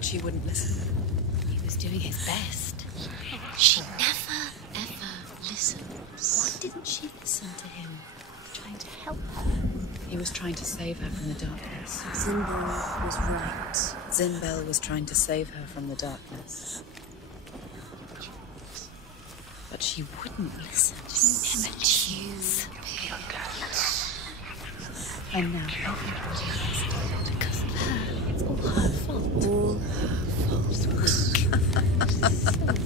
She wouldn't listen. He was doing his best. She never, ever listens. Why didn't she listen to him? Trying to help her. He was trying to save her from the darkness. Zimbel was right. Zimbel was trying to save her from the darkness. But she wouldn't listen. She never choose. And now, because of her, it's all her fault. all her fault. So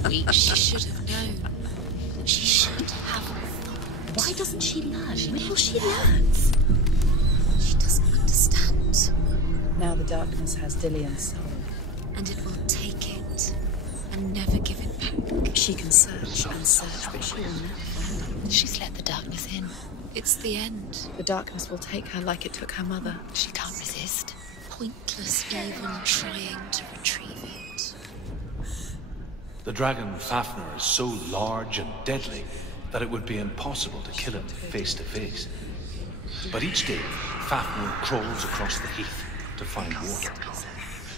weak. She should have known. She should have thought. Why doesn't she learn? Maybe she learns. She doesn't understand. Now the darkness has Dillian's soul. And it will take it and never give it back. She can search and search, but she will never find it. She's let the darkness in. It's the end. The darkness will take her like it took her mother. She can't resist. Pointless even trying to retrieve it. The dragon Fafnir is so large and deadly that it would be impossible to kill him face to face. But each day, Fafnir crawls across the heath to find water.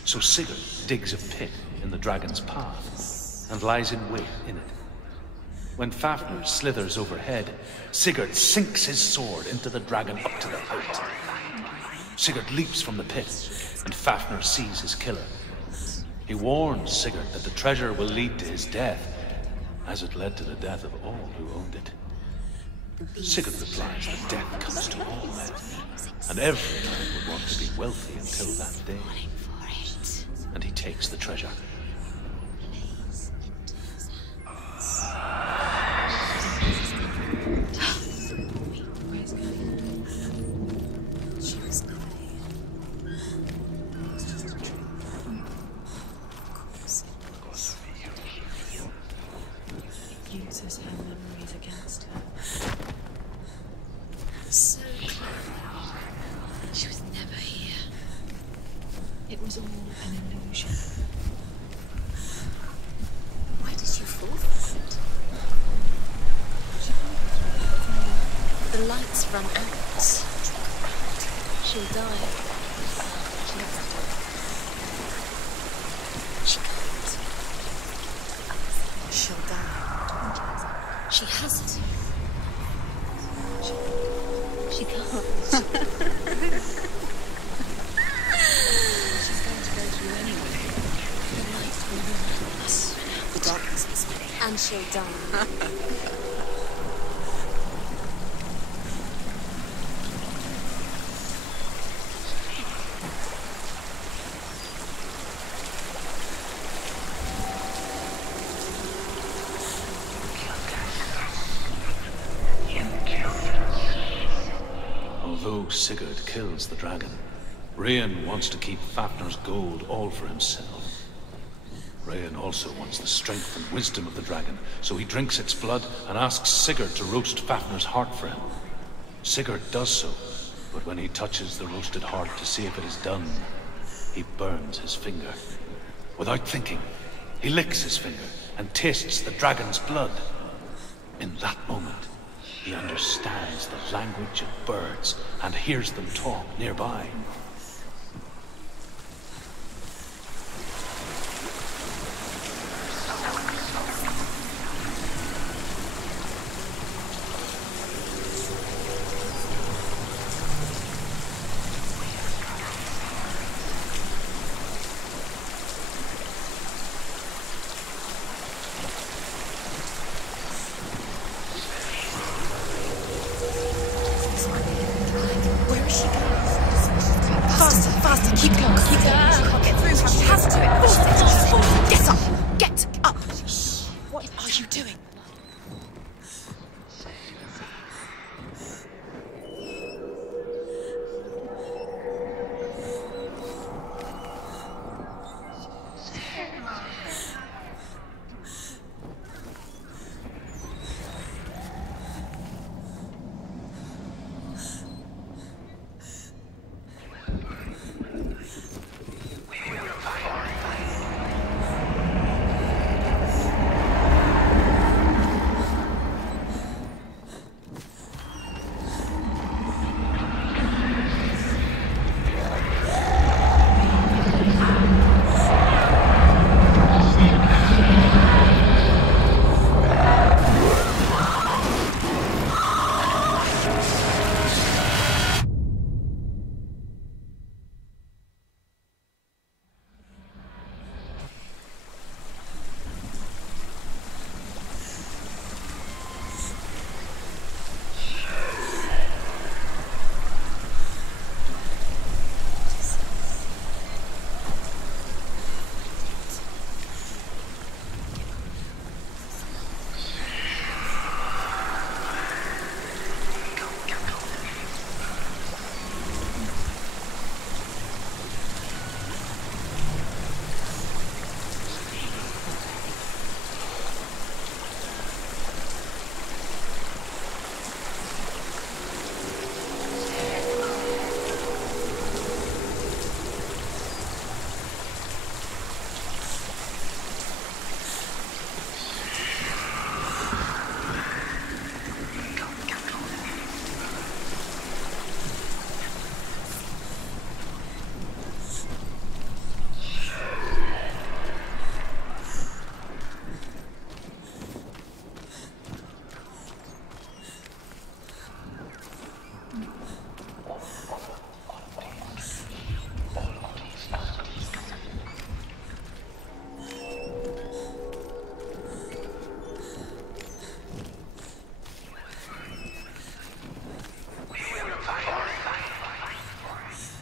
So Sigurd digs a pit in the dragon's path and lies in wait in it. When Fafnir slithers overhead, Sigurd sinks his sword into the dragon up to the hilt. Sigurd leaps from the pit, and Fafnir sees his killer. He warns Sigurd that the treasure will lead to his death, as it led to the death of all who owned it. Sigurd replies that death comes to all men, and every man would want to be wealthy until that day. And he takes the treasure. Uses her memories against her. So clever. She was never here. It was all an illusion. Why did you fall for it? The lights run out. She'll die. She can't. She'll die. She has it. She can't. She's going to go through anyway. The light will ruin us. The darkness is me. And she'll die. Although Sigurd kills the dragon, Rayan wants to keep Fafnir's gold all for himself. Rayan also wants the strength and wisdom of the dragon, so he drinks its blood and asks Sigurd to roast Fafnir's heart for him. Sigurd does so, but when he touches the roasted heart to see if it is done, he burns his finger. Without thinking, he licks his finger and tastes the dragon's blood. In that moment, he understands the language of birds and hears them talk nearby.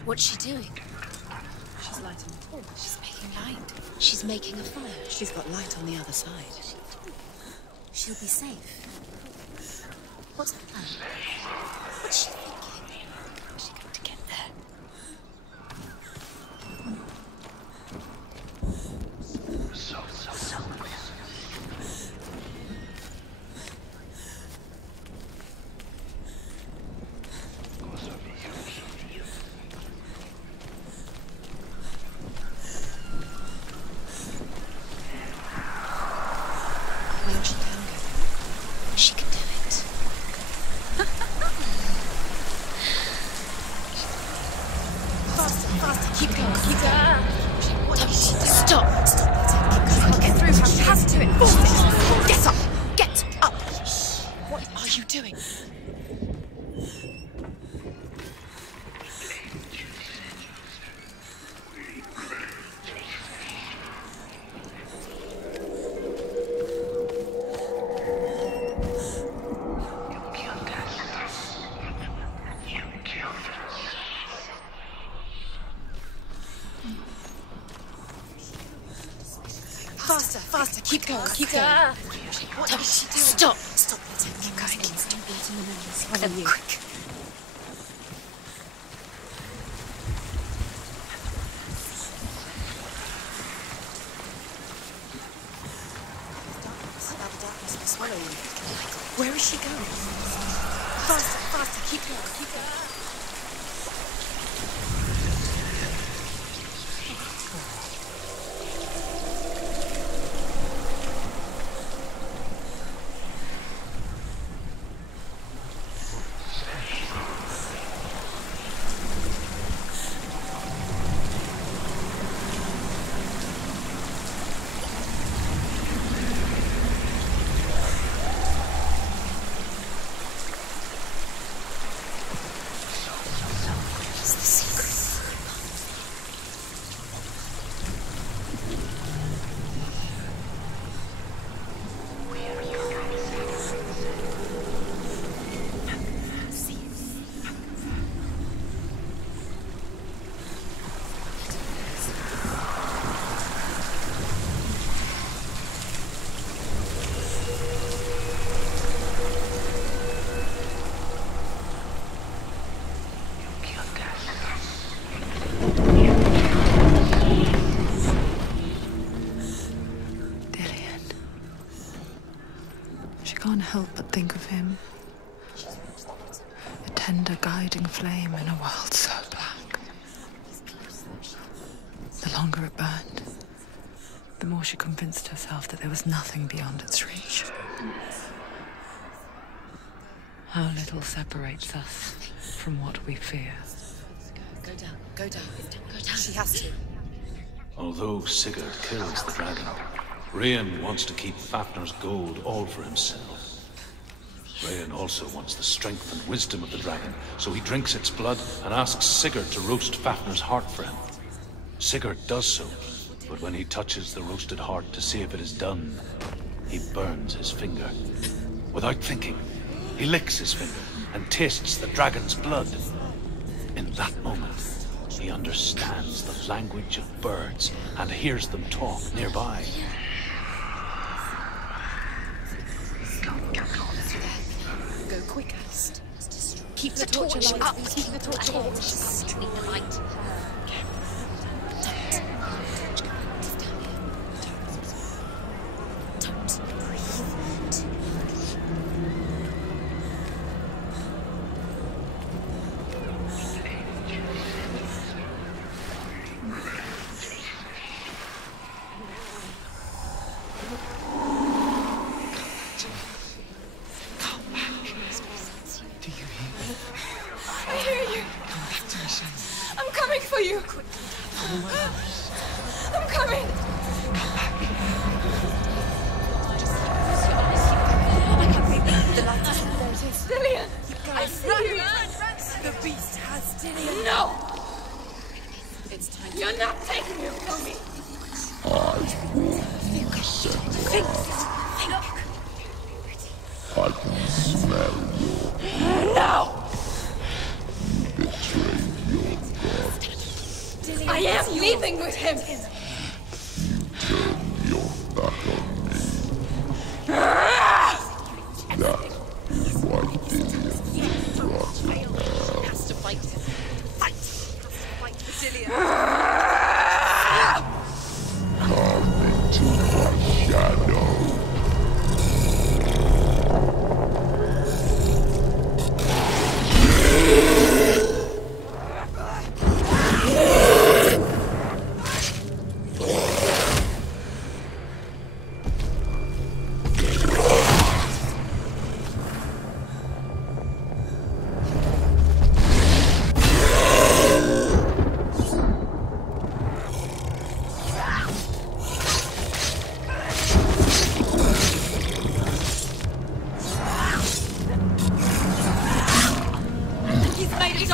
What's she doing? She's lighting the torch. She's making light. She's making a fire. She's got light on the other side. She'll be safe. What's the plan? What's she thinking? How's she going to get there? Where she can go. She can do it. you doing? Faster, faster, keep going, keep going. What is she doing? Stop! Stop, keep going. Stop letting the memories follow you. Quick. Now the darkness will swallow you. Where is she going? Faster, faster, keep going, keep going. Can't help but think of him. A tender guiding flame in a world so black. The longer it burned, the more she convinced herself that there was nothing beyond its reach. How little separates us from what we fear. Go down, go down, go down. She has to. Although Sigurd kills the dragon, Rian wants to keep Fafnir's gold all for himself. Rian also wants the strength and wisdom of the dragon, so he drinks its blood and asks Sigurd to roast Fafnir's heart for him. Sigurd does so, but when he touches the roasted heart to see if it is done, he burns his finger. Without thinking, he licks his finger and tastes the dragon's blood. In that moment, he understands the language of birds and hears them talk nearby. Go quicker. Keep the torch alight. Keep the torch alight. Need the light.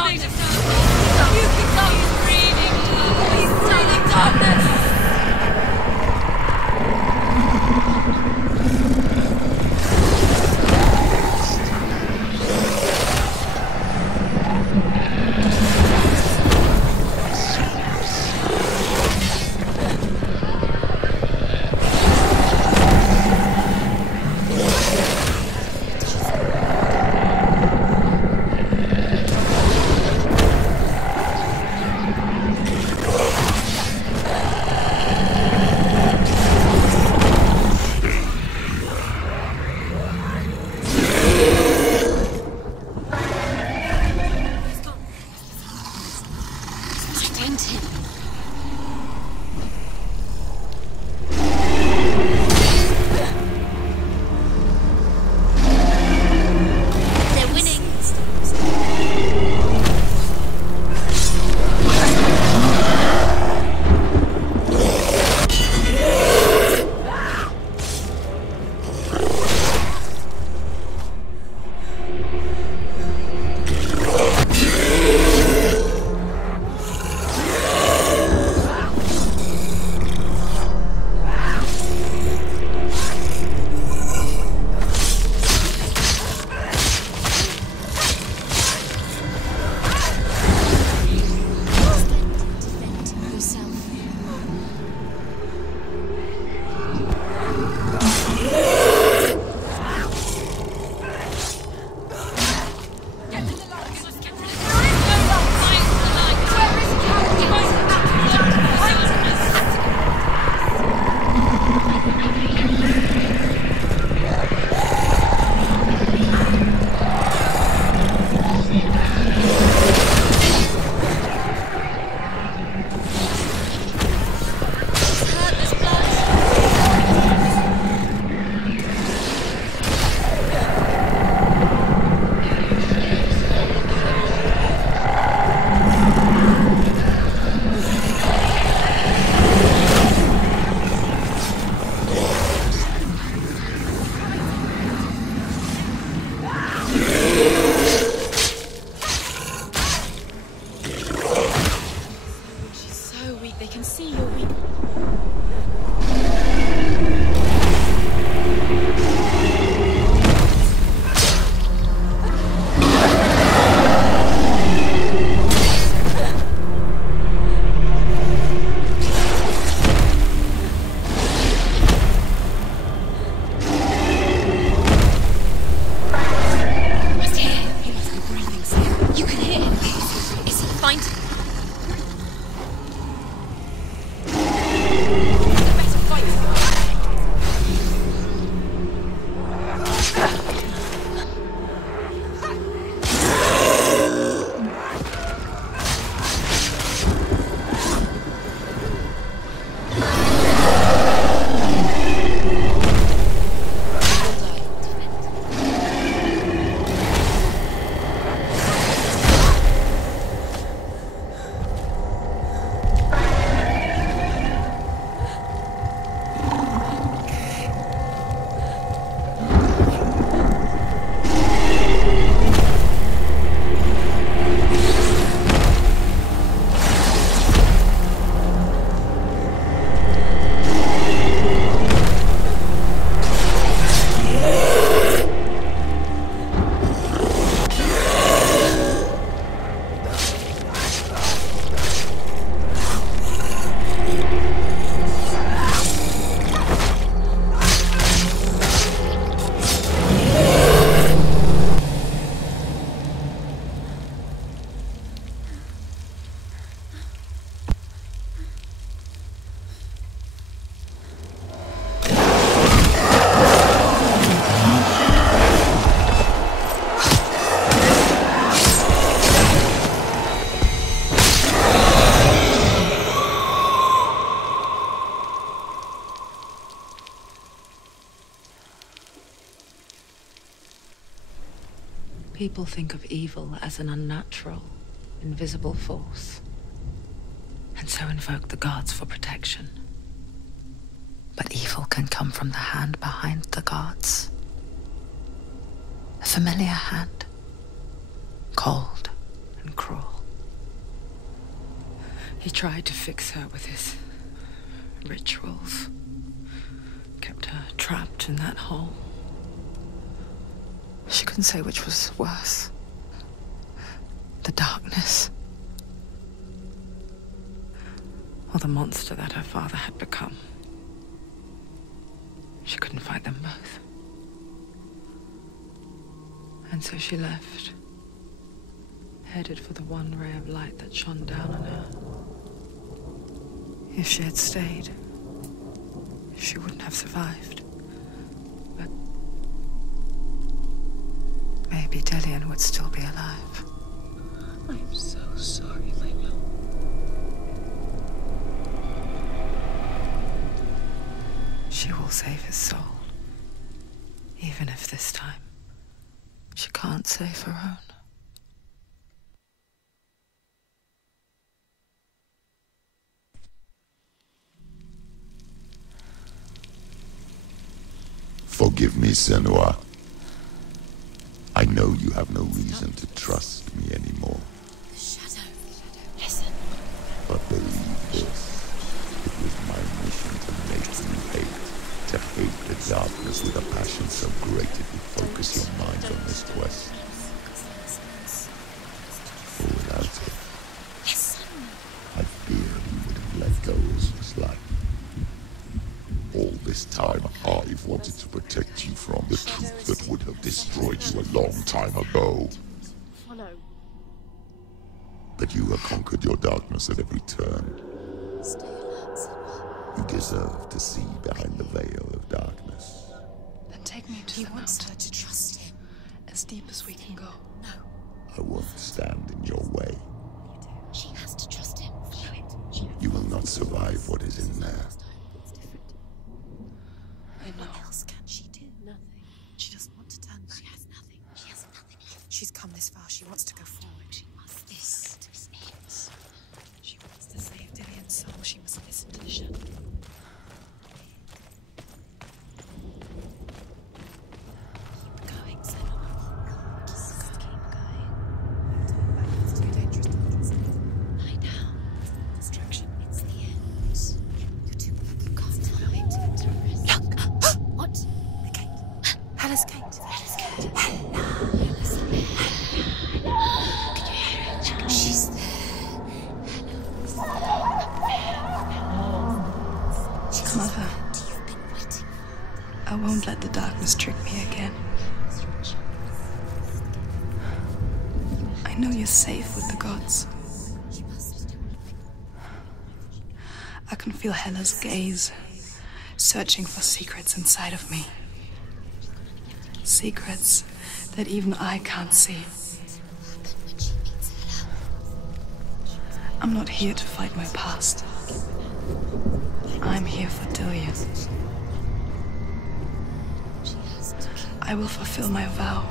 coming! You can stop breathing! He's stealing darkness! People think of evil as an unnatural, invisible force, and so invoke the gods for protection. But evil can come from the hand behind the gods. A familiar hand, cold and cruel. He tried to fix her with his rituals. Kept her trapped in that hole. She couldn't say which was worse. The darkness. Or the monster that her father had become. She couldn't fight them both. And so she left. Headed for the one ray of light that shone down on her. If she had stayed, she wouldn't have survived. But maybe Dillian would still be alive. I'm so sorry, Layla. She will save his soul. Even if this time she can't save her own. Forgive me, Senua. I know you have no reason to trust me anymore. The shadow. Listen. But believe this. It was my mission to make you hate. To hate the darkness with a passion so great it would focus your mind on this quest. For without it, I fear you would have let go as was like. All this time, I've wanted to protect you from the truth that would have destroyed you a long time ago. Follow. But you have conquered your darkness at every turn. Stay alert, Senua. You deserve to see behind the veil of darkness. Then take me to He the wants mountain. her to trust him. As deep as we can go. No, I won't stand in your way. she has to trust him. Follow it. You will not survive what is in there. I know. What else can she do? Nothing. She doesn't want to turn back. She has nothing. She has nothing left. She's come this far. She wants to go forward. She must. This is it. She wants to save Dillian's soul. She must listen to the shadow. Keep going, Senua. Just keep going. It's too dangerous to Lie down. distraction. It's the end. You're too weak. You can't follow it. To rest. Look! What? The gate. Hella's gate. Hella's gate. Can you hear it? She's there. Mother, You've been waiting. I won't let the darkness trick me again. I know you're safe with the gods. She must. I can feel Hella's gaze, searching for secrets inside of me. Secrets that even I can't see. When she meets Hella. I'm not here to fight my past. I'm here for Dillian. She has to kill. I will fulfill my vow,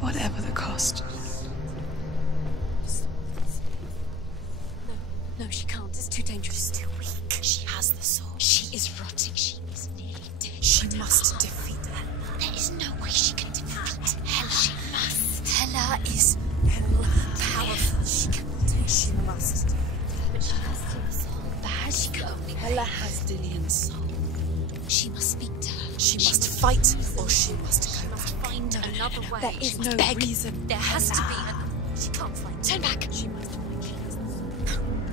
whatever the cost. No, she can't. It's too dangerous. Too weak. She has the sword. She is rotting. She is nearly dead. She must defeat her. There is no way she can defeat Hella. She must. Hella is powerful. She can do it. She must. But she has to soul. She can only Hella has Dillian's soul. She must speak to her. She must fight, or she must go back. Find another way. There She is must no beg. reason. There has to be. She can't fight. Turn back. She must find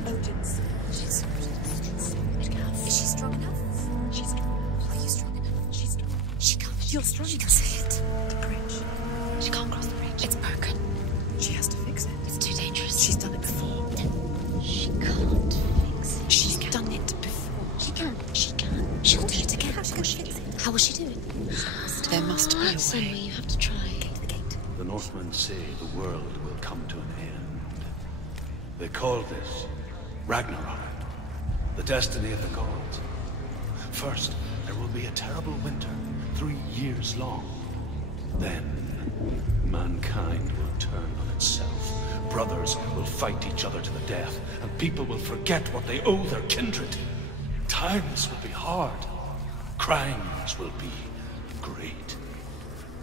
Odin's. Is she strong enough? She's strong. Are you strong enough? She's strong. She can't. You're strong. She can see it. The bridge. She can't cross the bridge. It's broken. She has to fix it. It's too dangerous. She's done it before. She can't fix it. She's done it before. She can. She can. She'll do it again. How will she do it? How will she do it? There must be a Senua, way. you have to try. Get to the gate. The Northmen say the world will come to an end. They call this Ragnarok, the destiny of the gods. First, there will be a terrible winter, 3 years long. Then, mankind will turn on itself. Brothers will fight each other to the death, and people will forget what they owe their kindred. Times will be hard. Crimes will be great.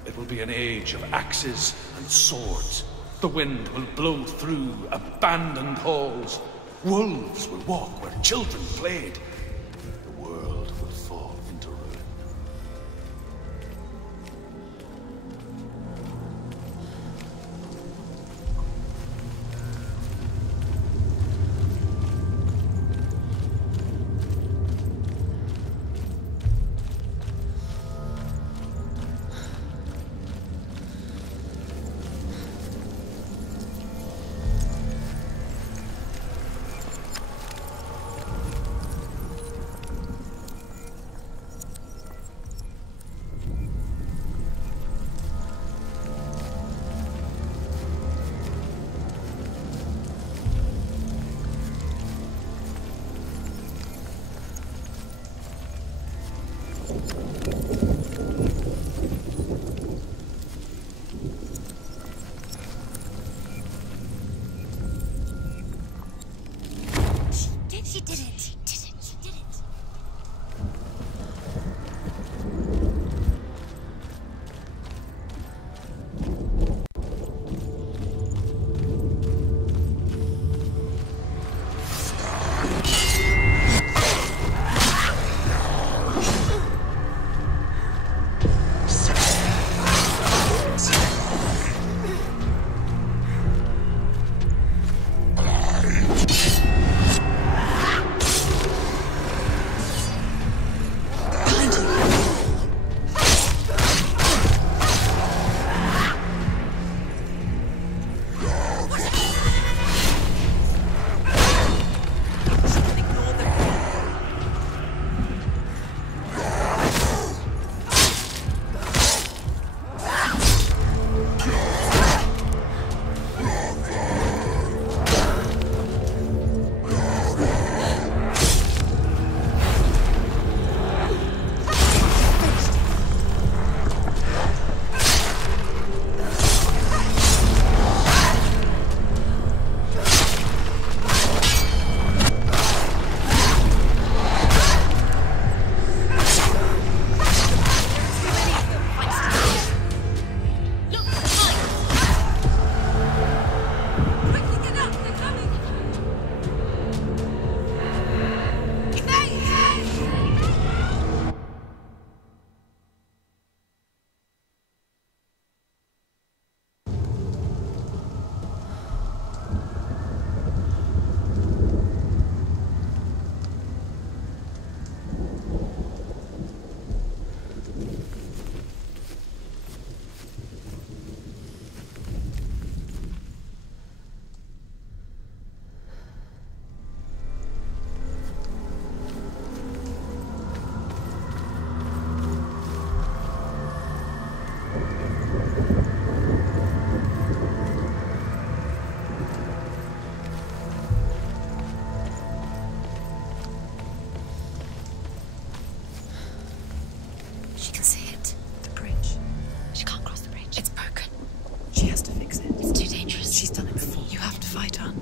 It will be an age of axes and swords, The wind will blow through abandoned halls. Wolves will walk where children played. The world will fall into ruin. She did it. She did it. She did it. She can see it. The bridge. She can't cross the bridge. It's broken. She has to fix it. It's too dangerous. She's done it before. You have to fight her.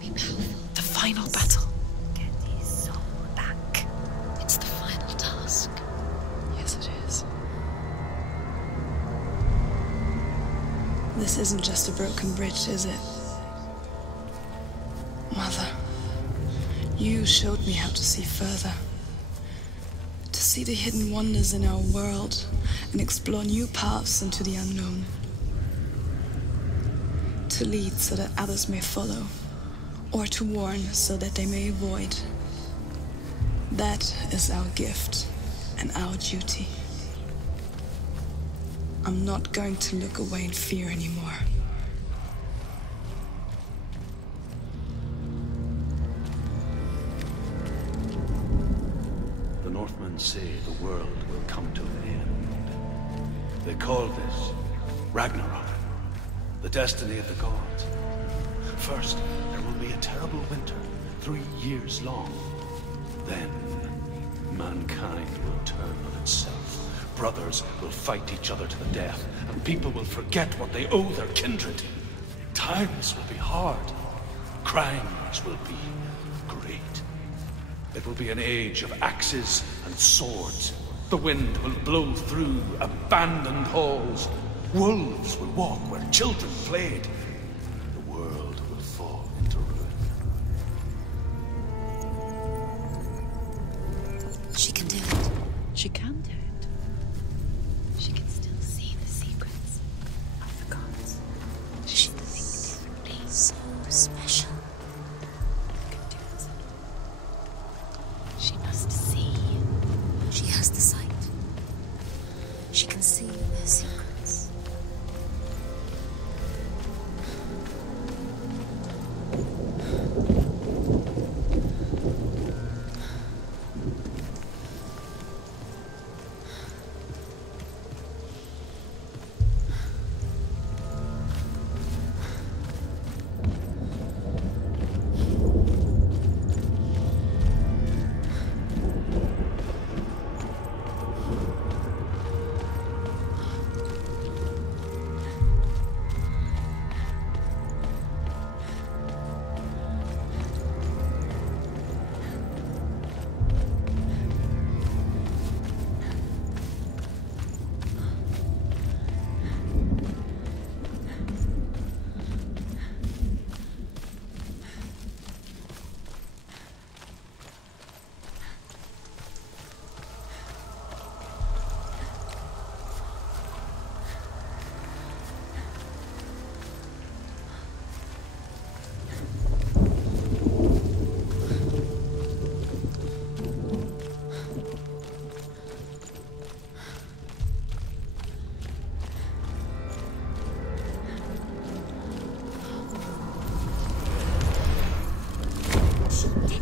Be powerful. The final battle. Get his soul back. It's the final task. Yes, it is. This isn't just a broken bridge, is it? Mother, you showed me how to see further. To see the hidden wonders in our world and explore new paths into the unknown. To lead so that others may follow, or to warn so that they may avoid. That is our gift and our duty. I'm not going to look away in fear anymore. The Northmen say the world will come to an end. They call this Ragnarok, the destiny of the gods. First, there will be a terrible winter, 3 years long. Then, mankind will turn on itself. Brothers will fight each other to the death, and people will forget what they owe their kindred. Times will be hard. Crimes will be great. It will be an age of axes and swords. The wind will blow through abandoned halls. Wolves will walk where children played. world will fall into ruin. She can do it. She can do it. She can still see the secrets of the gods. She can think differently. So special. You can do it, Senua. She must see. She has the sight. She can see their secrets.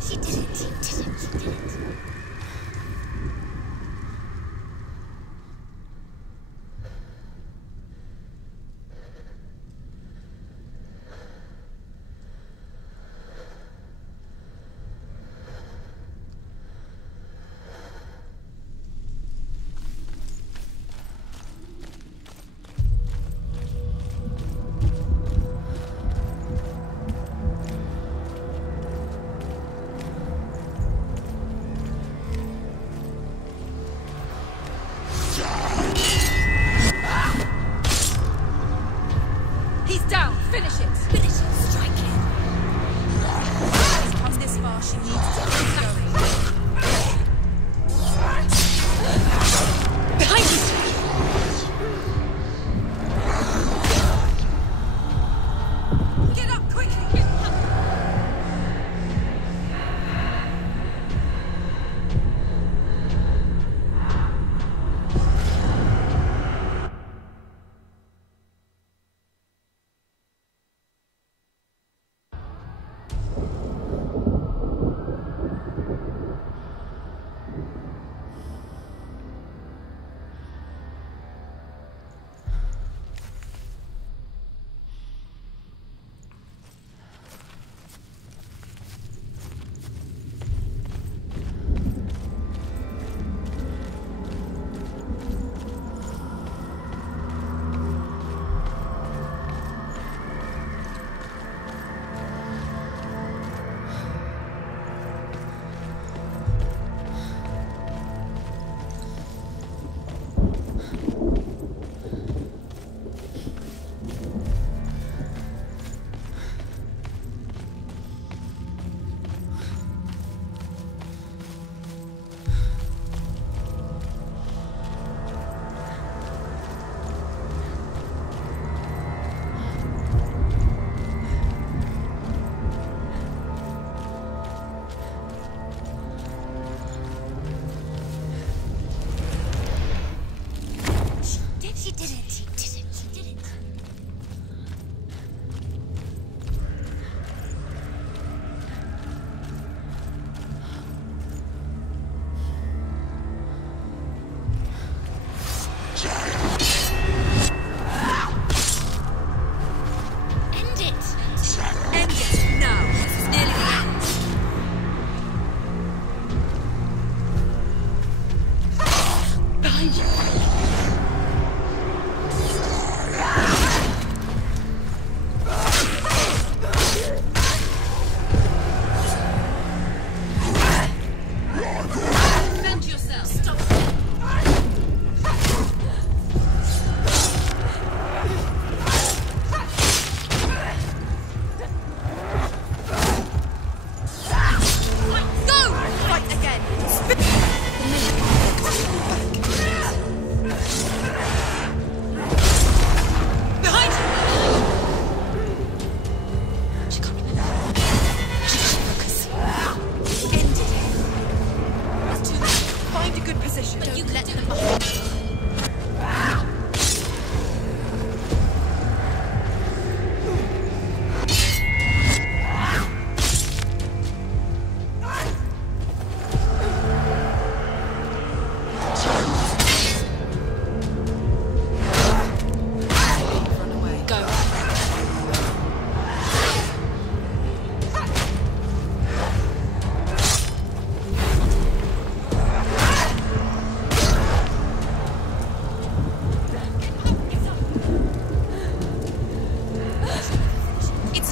She did it. She did it. He's down! Finish it! Finish it. Strike it. She's come this far, she needs to keep going. Behind you. Get up quickly!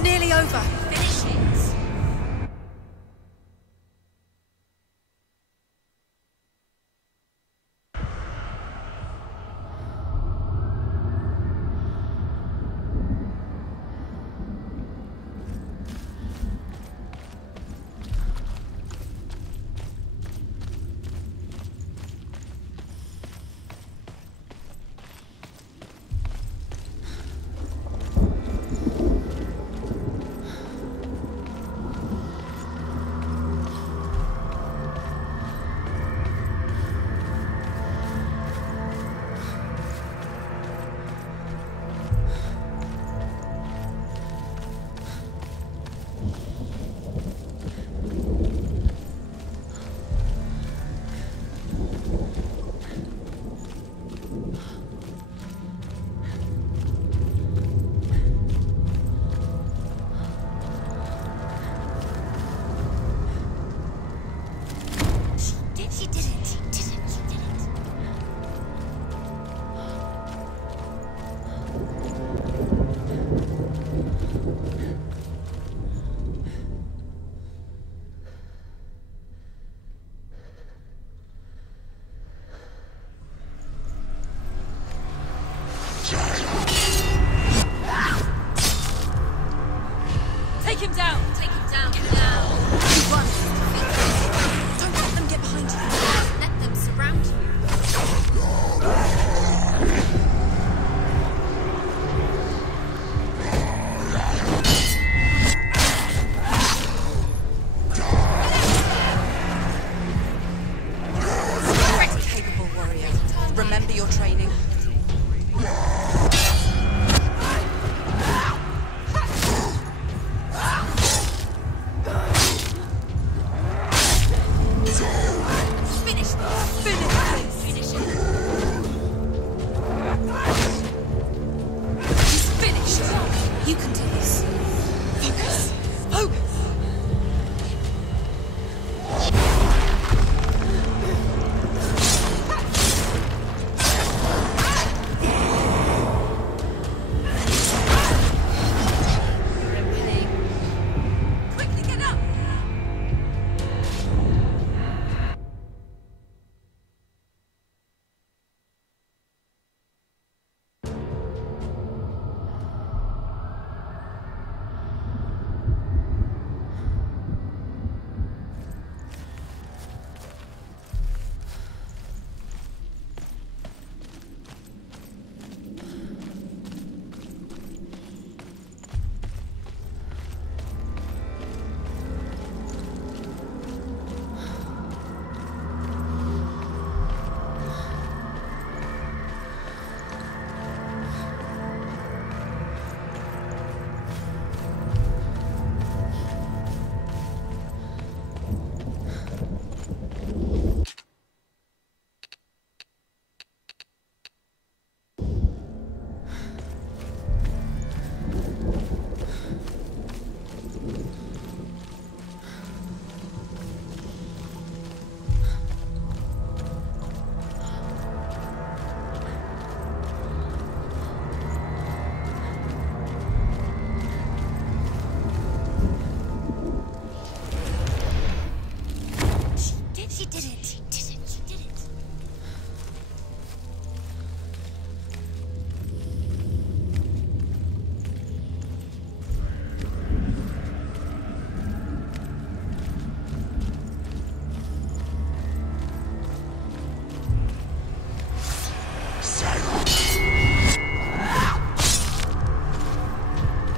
nearly over. Finish it. Take him down! Take him down now! Run! Don't let them get behind you! Let them surround you! Very capable warrior. Remember your training.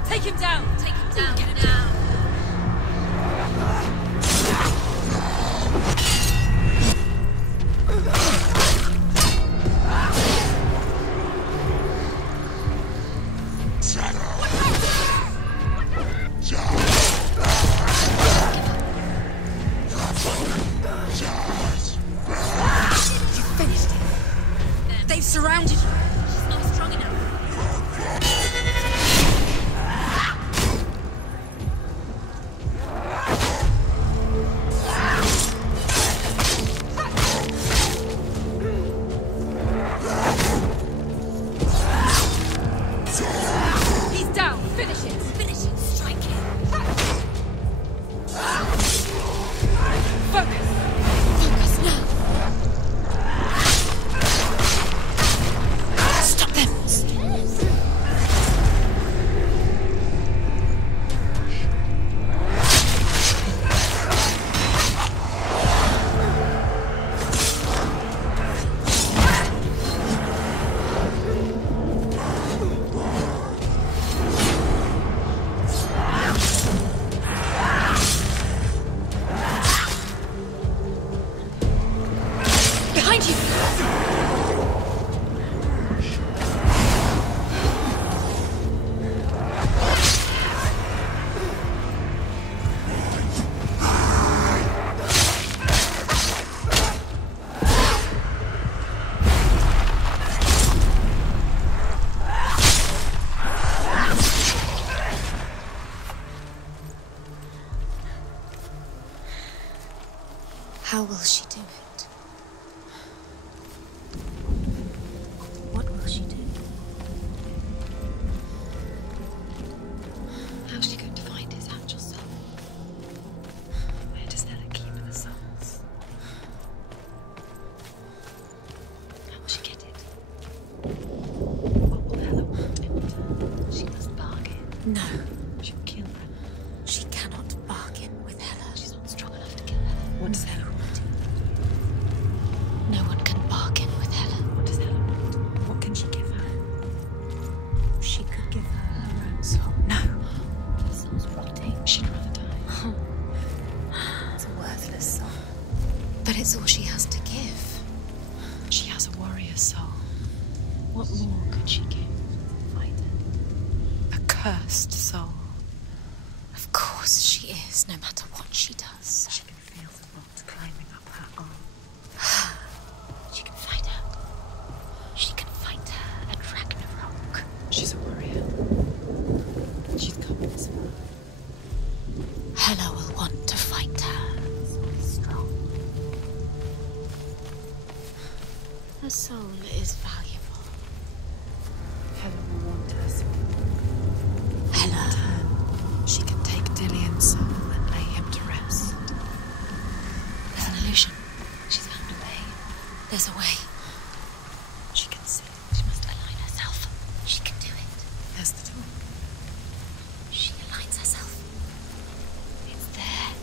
Take him down! Take him down now! You finished it. They've surrounded you. She's not strong enough. He's How will she do it? What will she do? How's she going to find his actual soul? Where does Ella keep the souls? How will she get it? What will Ella want in return? She must bargain. No, She'll kill her. she cannot bargain with Hela. She's not strong enough to kill her. What does Ella want? No one can bargain with Hela. What does Ella want? What can she give her? She could give her her own soul. No. Her soul's rotting. She'd rather die. It's a worthless soul. But it's all she has to give. She has a warrior's soul. What more could she give? Fighter. A cursed soul. Of course she is, no matter what she does. She can feel the rot climbing up her arm. She can fight her. She can fight her at Ragnarok. She's a warrior. She's come this far. Hela will want to fight her. Strong. Her soul is valuable. Hela will want her soul. Hela. She can take Dillion's soul and lay him to rest. There's an illusion. She's found a way. There's a way. She can see. She must align herself. She can do it. There's the door. She aligns herself. It's there.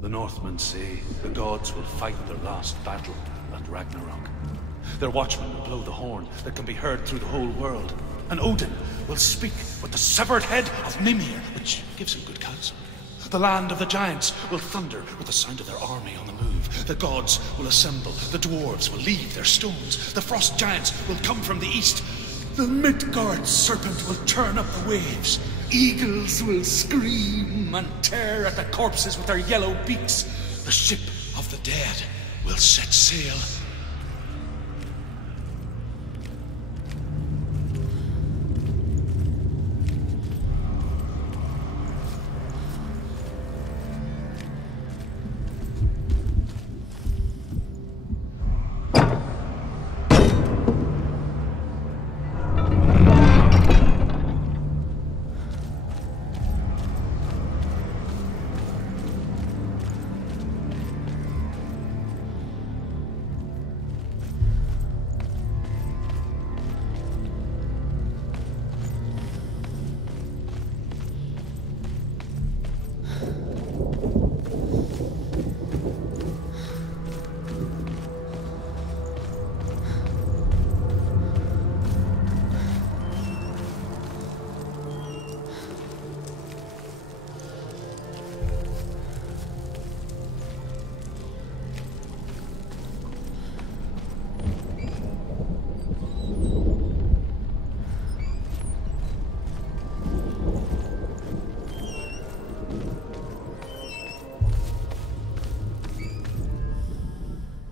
The Northmen say the gods will fight their last battle at Ragnarok. Their watchmen will blow the horn that can be heard through the whole world. And Odin will speak with the severed head of Mimir, which gives him good counsel. The land of the giants will thunder with the sound of their army on the move. The gods will assemble. The dwarves will leave their stones. The frost giants will come from the east. The Midgard serpent will turn up the waves. Eagles will scream and tear at the corpses with their yellow beaks. The ship of the dead will set sail.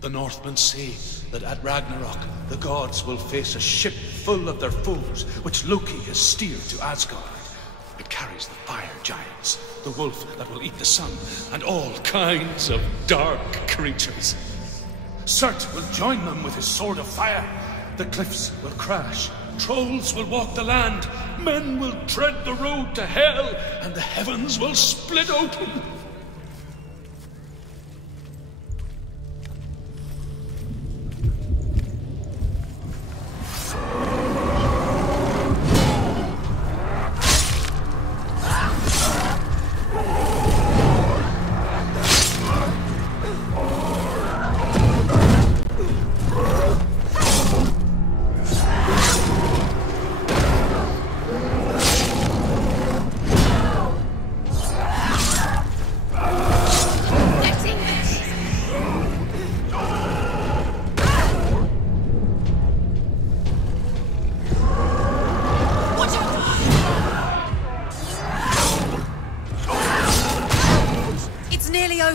The Northmen say that at Ragnarok, the gods will face a ship full of their foes, which Loki has steered to Asgard. It carries the fire giants, the wolf that will eat the sun, and all kinds of dark creatures. Surt will join them with his sword of fire. The cliffs will crash, trolls will walk the land, men will tread the road to hell, and the heavens will split open.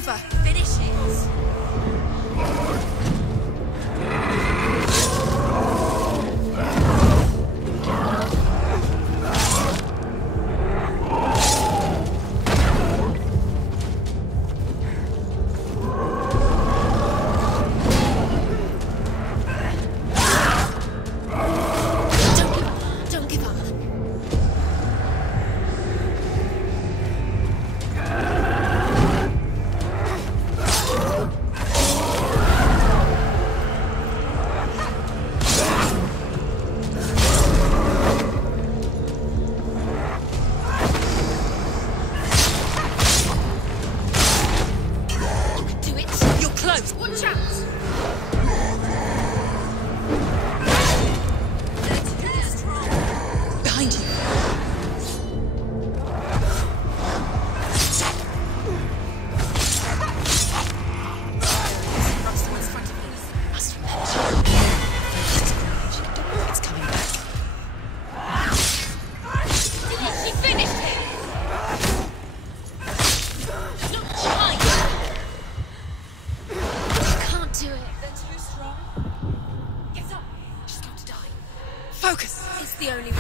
over. Finish it. Don't give up. Do it. You're close. Watch out. Behind you. Someone's front of me. Must remember. Don't know it's coming back. She finished it. Look behind. You can't do it. They're too strong. Get up. She's going to die. Focus. It's the only way.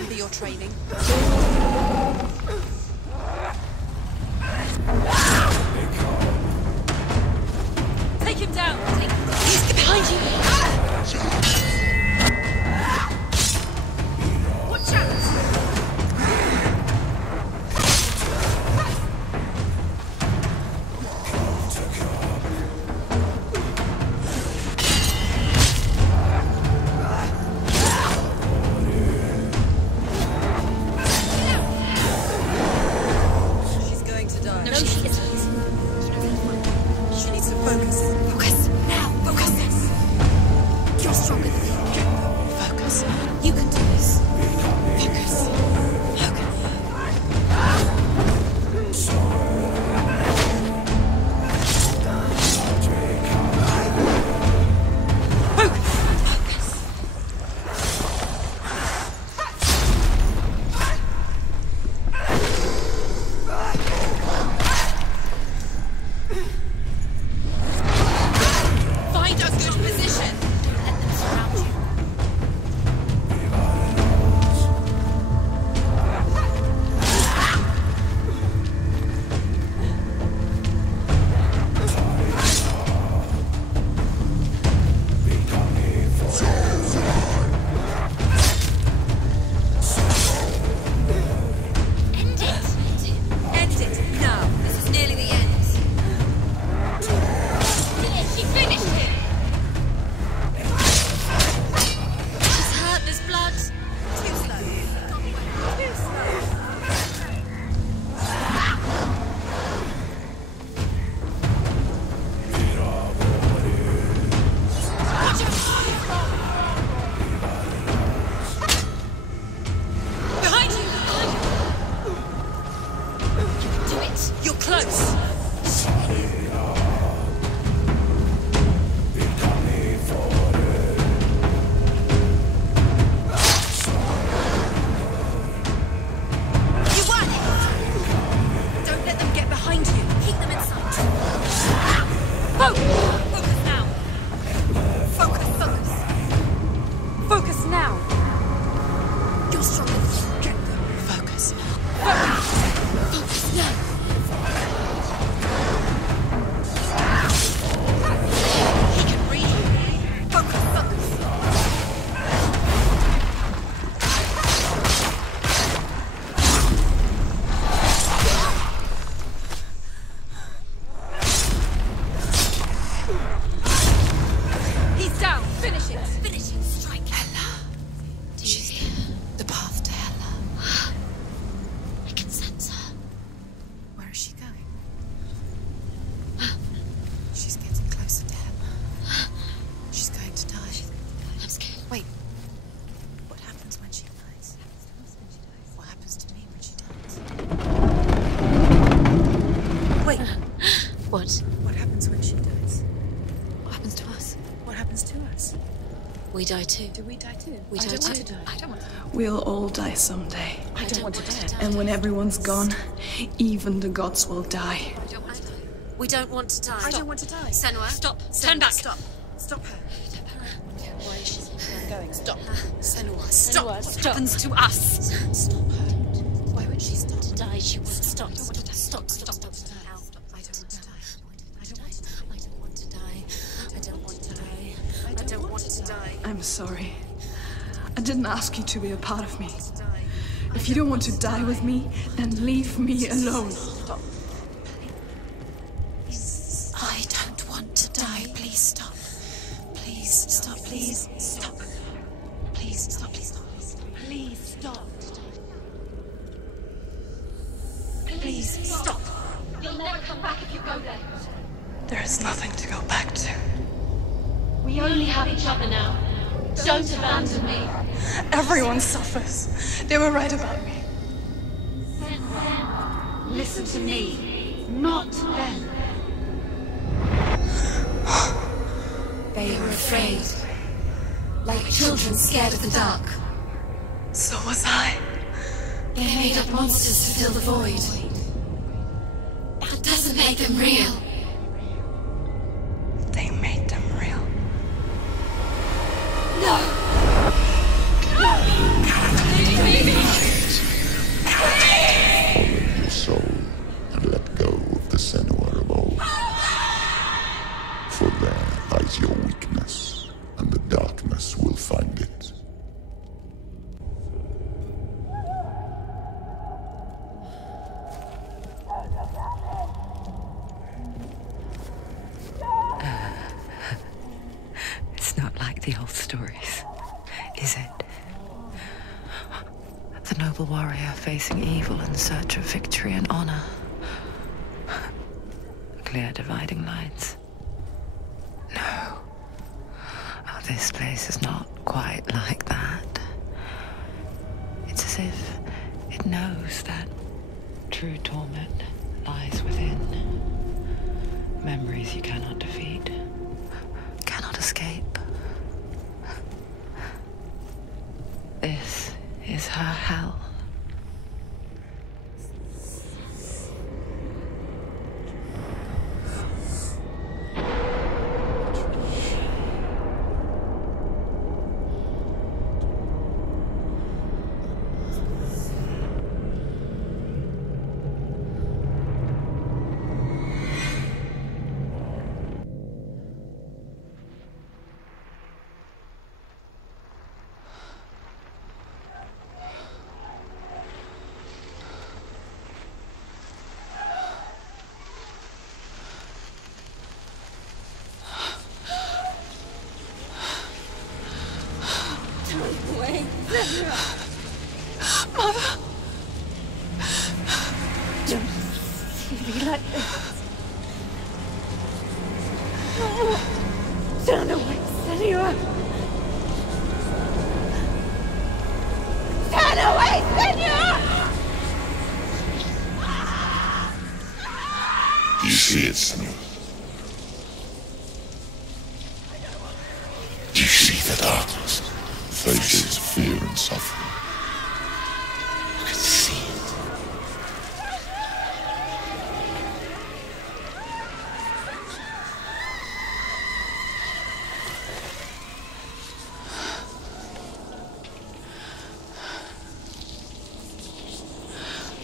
Remember your training. Take him down! He's behind you! Watch out! We die too. Do we die too? We die too. I don't want to die. We'll all die someday. I don't want to die. And when everyone's gone, even the gods will die. I don't want to die. We don't want to die. I don't want to die. Senua, Stop. Turn back. Stop. Stop her. Why is she Going. Stop. Senua, Stop. What Stop. happens to us? Stop her. Why would she stop? To die, she won't stop. Stop. I'm sorry. I didn't ask you to be a part of me. If you don't want to die with me, then leave me alone. Stop. I don't want to die. Please stop. Please stop. Please stop. Please stop. Please stop. Please stop. Please stop. You'll never come back if you go there. There is nothing to go back to. We only have each other now. Don't abandon me. Everyone suffers. They were right about me. Listen to me, not them. They were afraid. Like children scared of the dark. So was I. They made up monsters to fill the void. That doesn't make them real. They made them real. No! Leave me noble warrior facing evil in search of victory and honor. Clear dividing lines. No. Oh, this place is not quite like that. It's as if it knows that true torment lies within. Memories you cannot defeat, cannot escape. This is her hell. Mother! Don't be like this. Turn away, Senua! Turn away, Senua! You see it, Senua? Do you see the darkness? Faces of fear and suffering. You can see it.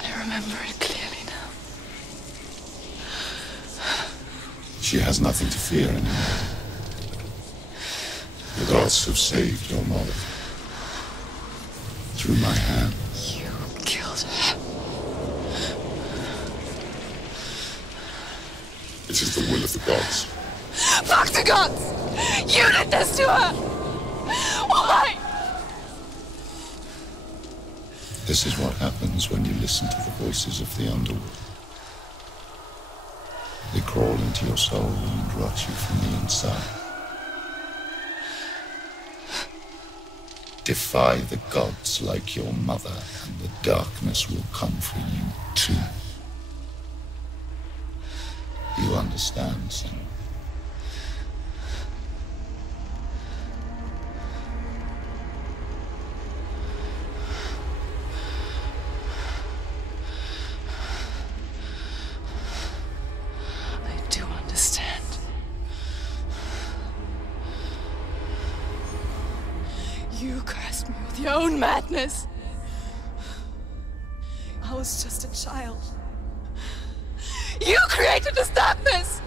I remember it clearly now. She has nothing to fear anymore. The gods have saved your mother. Through my hand. You killed her. It is the will of the gods. Fuck the gods! You did this to her! Why? This is what happens when you listen to the voices of the underworld. They crawl into your soul and rot you from the inside. Defy the gods like your mother, and the darkness will come for you too. You understand, son? I do understand. You cursed me with your own madness. I was just a child. You created this darkness!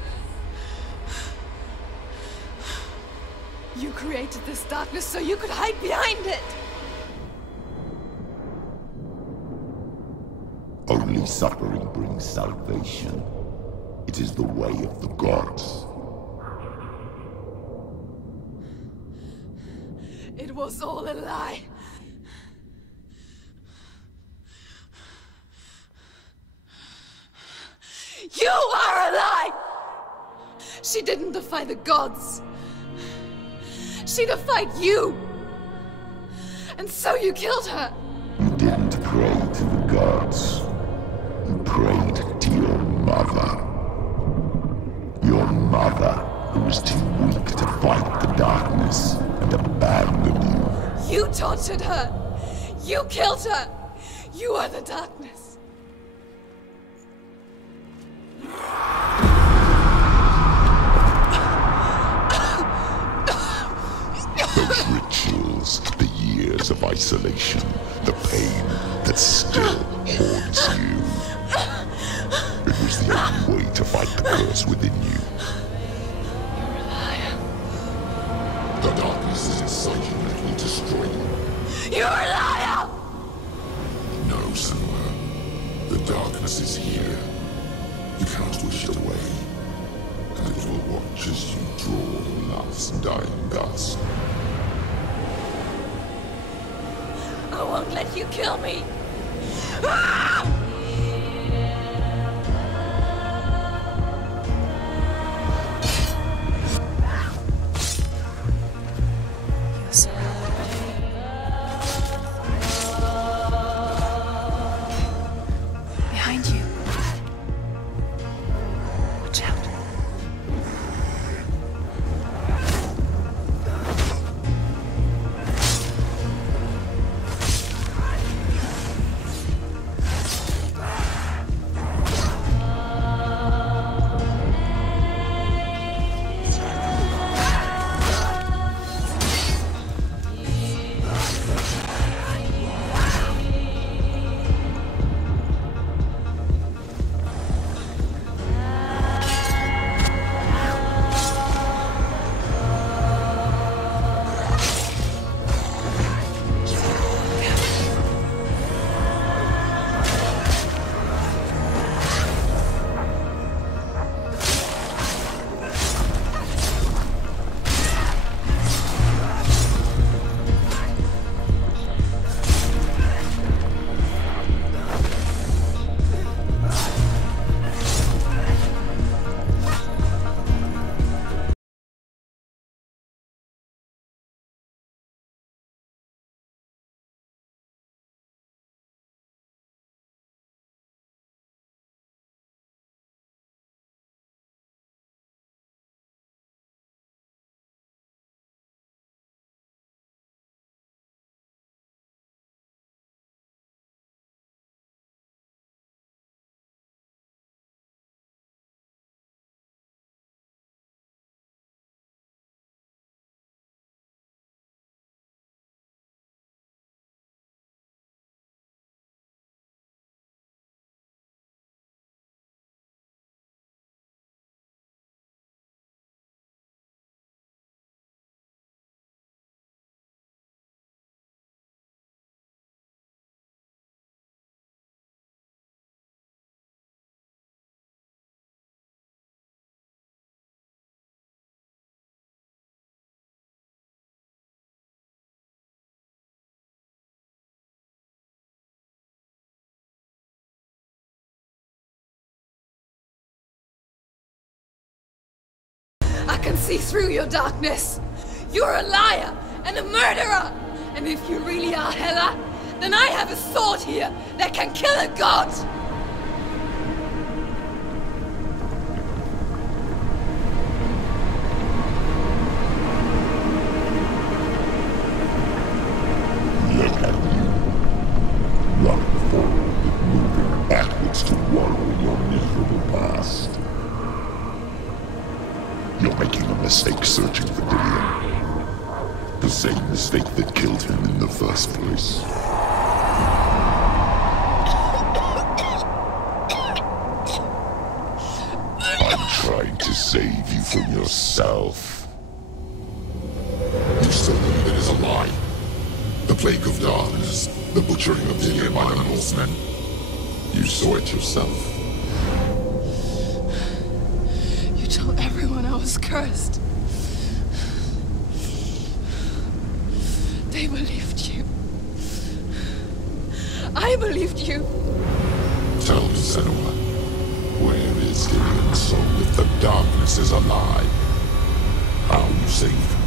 You created this darkness so you could hide behind it! Only suffering brings salvation. It is the way of the gods. It was all a lie. You are a lie! She didn't defy the gods. She defied you. And so you killed her. You didn't pray to the gods. You prayed to your mother. Your mother, who was too weak to fight the darkness and abandon you. You tortured her. You killed her. You are the darkness. Those rituals, the years of isolation, the pain that still haunts you. It was the only way to fight the curse within you. You're a liar. The darkness is inside you that will destroy you. You're a liar! No, Senua. The darkness is here. You cannot wish it away. And it will watch as you draw the last dying gasp. I won't let you kill me. see through your darkness. You're a liar and a murderer. And if you really are Hela, then I have a sword here that can kill a god. Look at you. Not forward, moving backwards to wallow in your miserable past. You're making a mistake searching for Dillion. The same mistake that killed him in the first place. I'm trying to save you from yourself. You still believe it is a lie? The plague of darkness, the butchering of Dillion by the Northmen. You saw it yourself. You told everyone I was cursed. They believed you. I believed you. Tell me, Senua, where is Dillion soul if the darkness is a lie? How you saved him?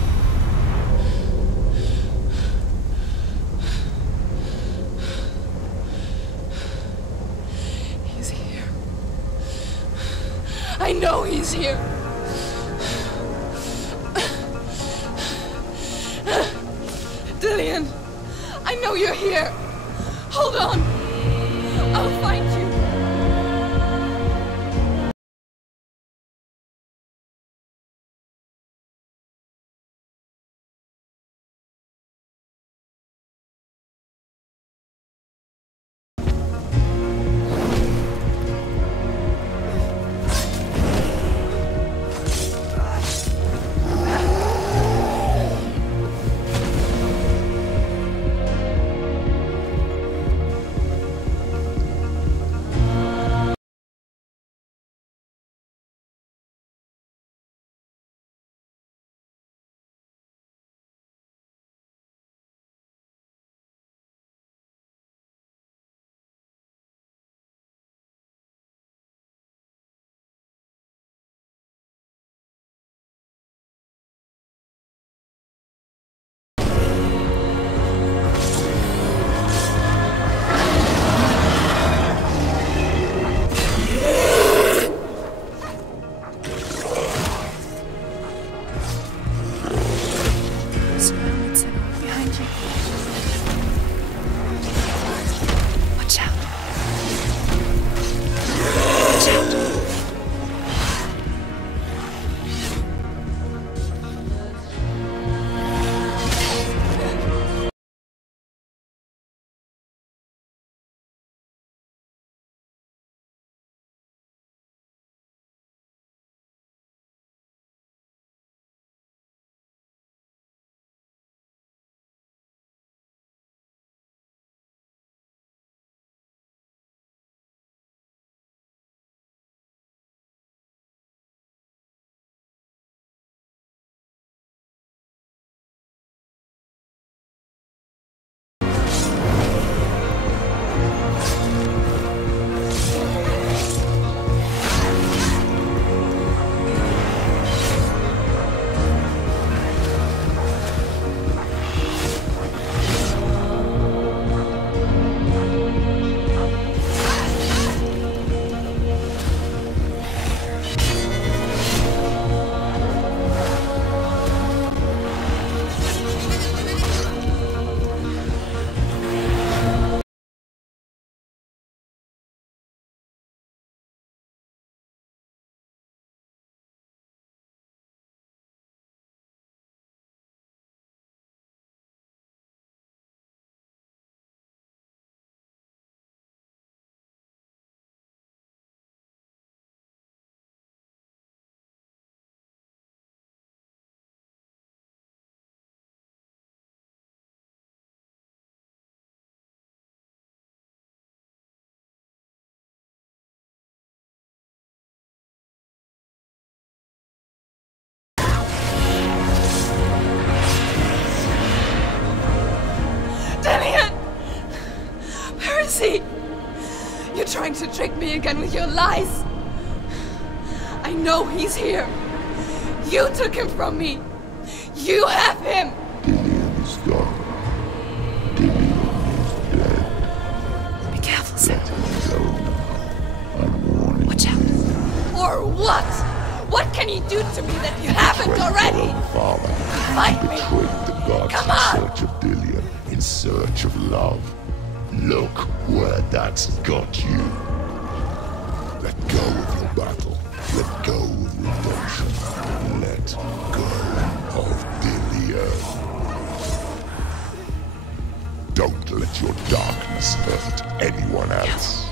He's here. I know he's here. Dillion, I know you're here. Hold on. I'll find you. You're trying to trick me again with your lies. I know he's here. You took him from me! You have him! Dillion is gone. Dillion is dead. Be careful, Let Sam. him go now. I'm warning Watch out. you. Or what? What can he do to me that you haven't Betrayed already? your own father. Fight me! Betrayed the gods Come in on! search of Dillion, in search of love. Look where that's got you. Let go of your battle. Let go of redemption. Let go of Dillion. Don't let your darkness hurt anyone else.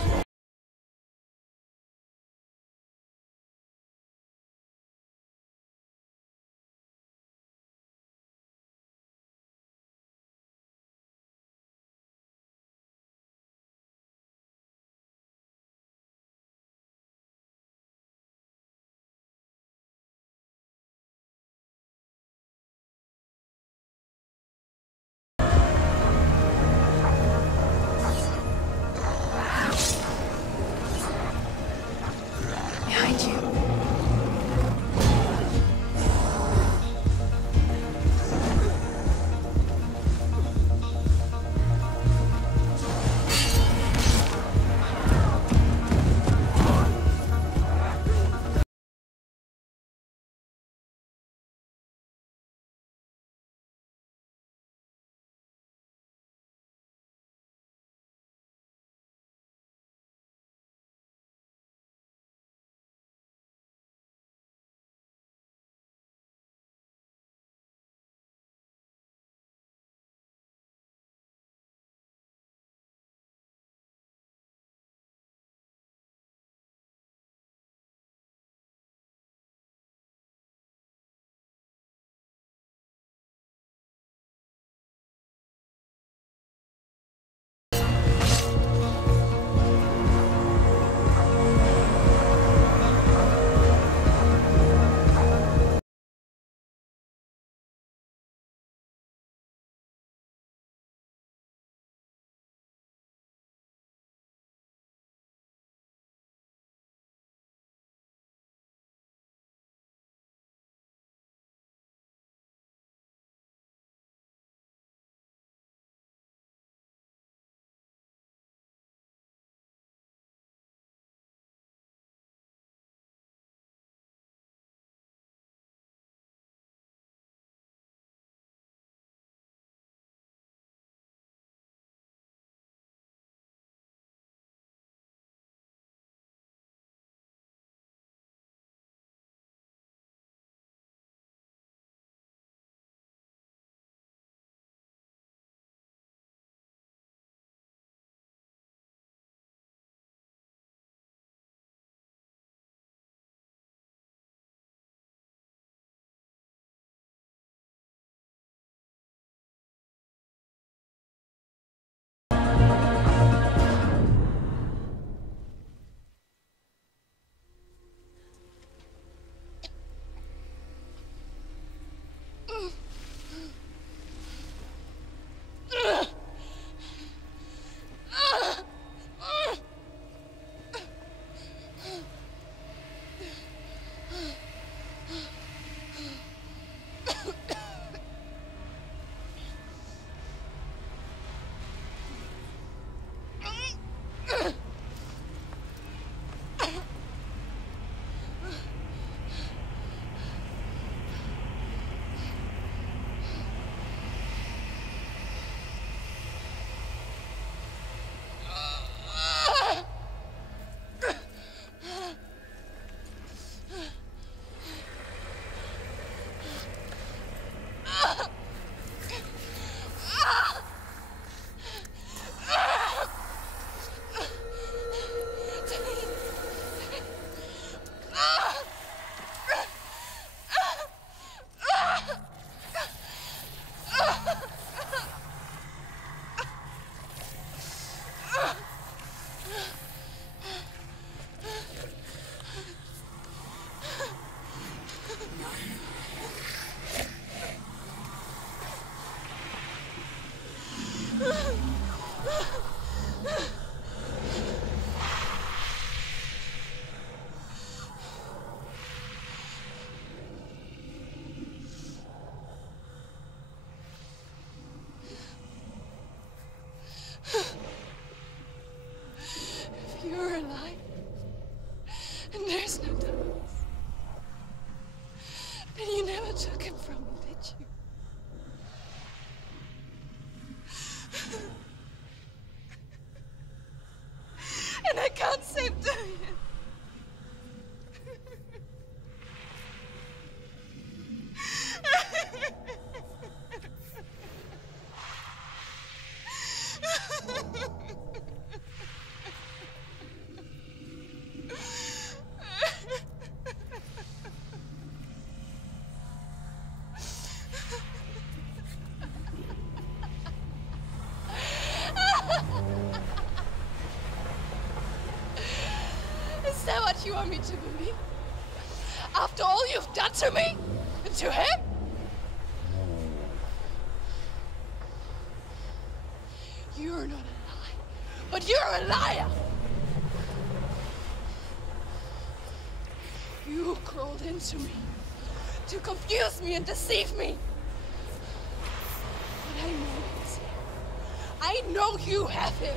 And I can't save doing it. Is that what you want me to believe? After all you've done to me? And to him? You're not a lie, but you're a liar! You crawled into me to confuse me and deceive me. But I know he's here. I know you have him.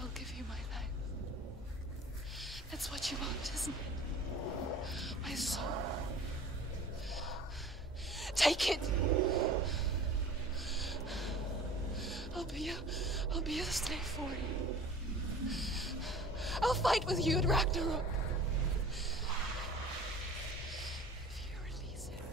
I'll give you my life. That's what you want, isn't it? My soul. Take it. I'll be a slave for you. I'll fight with you at Ragnarok. If you release him.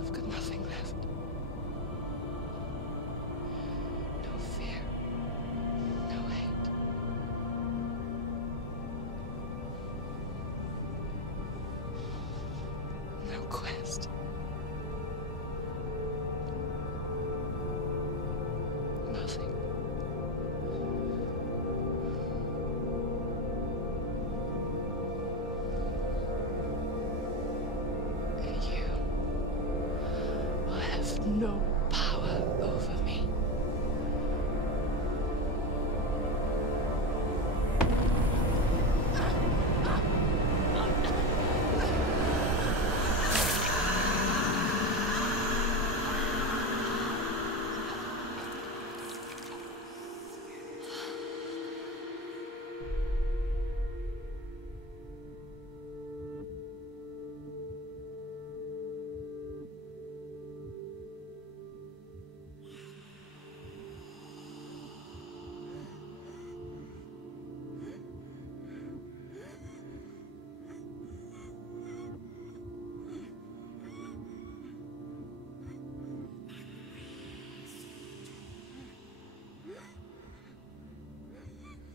I've got nothing left. No fear. No hate. No quest. Nothing. No power over me.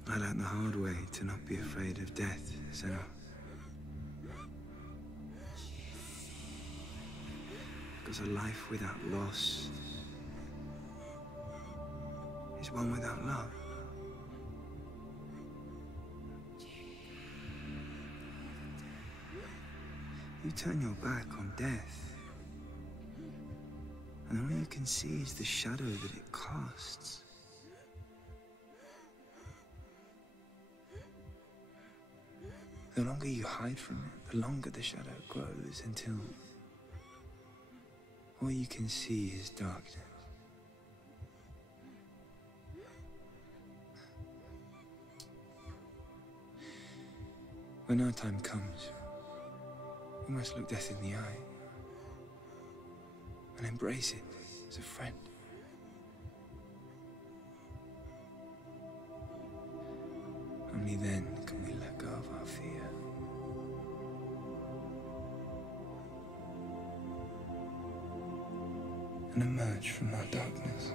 I learned the hard way to not be afraid of death, Senua. Because a life without loss is one without love. You turn your back on death, and all you can see is the shadow that it casts. The longer you hide from it, the longer the shadow grows until all you can see is darkness. When our time comes, We must look death in the eye and embrace it as a friend. Only then can we let go of our fear. And emerge from our darkness.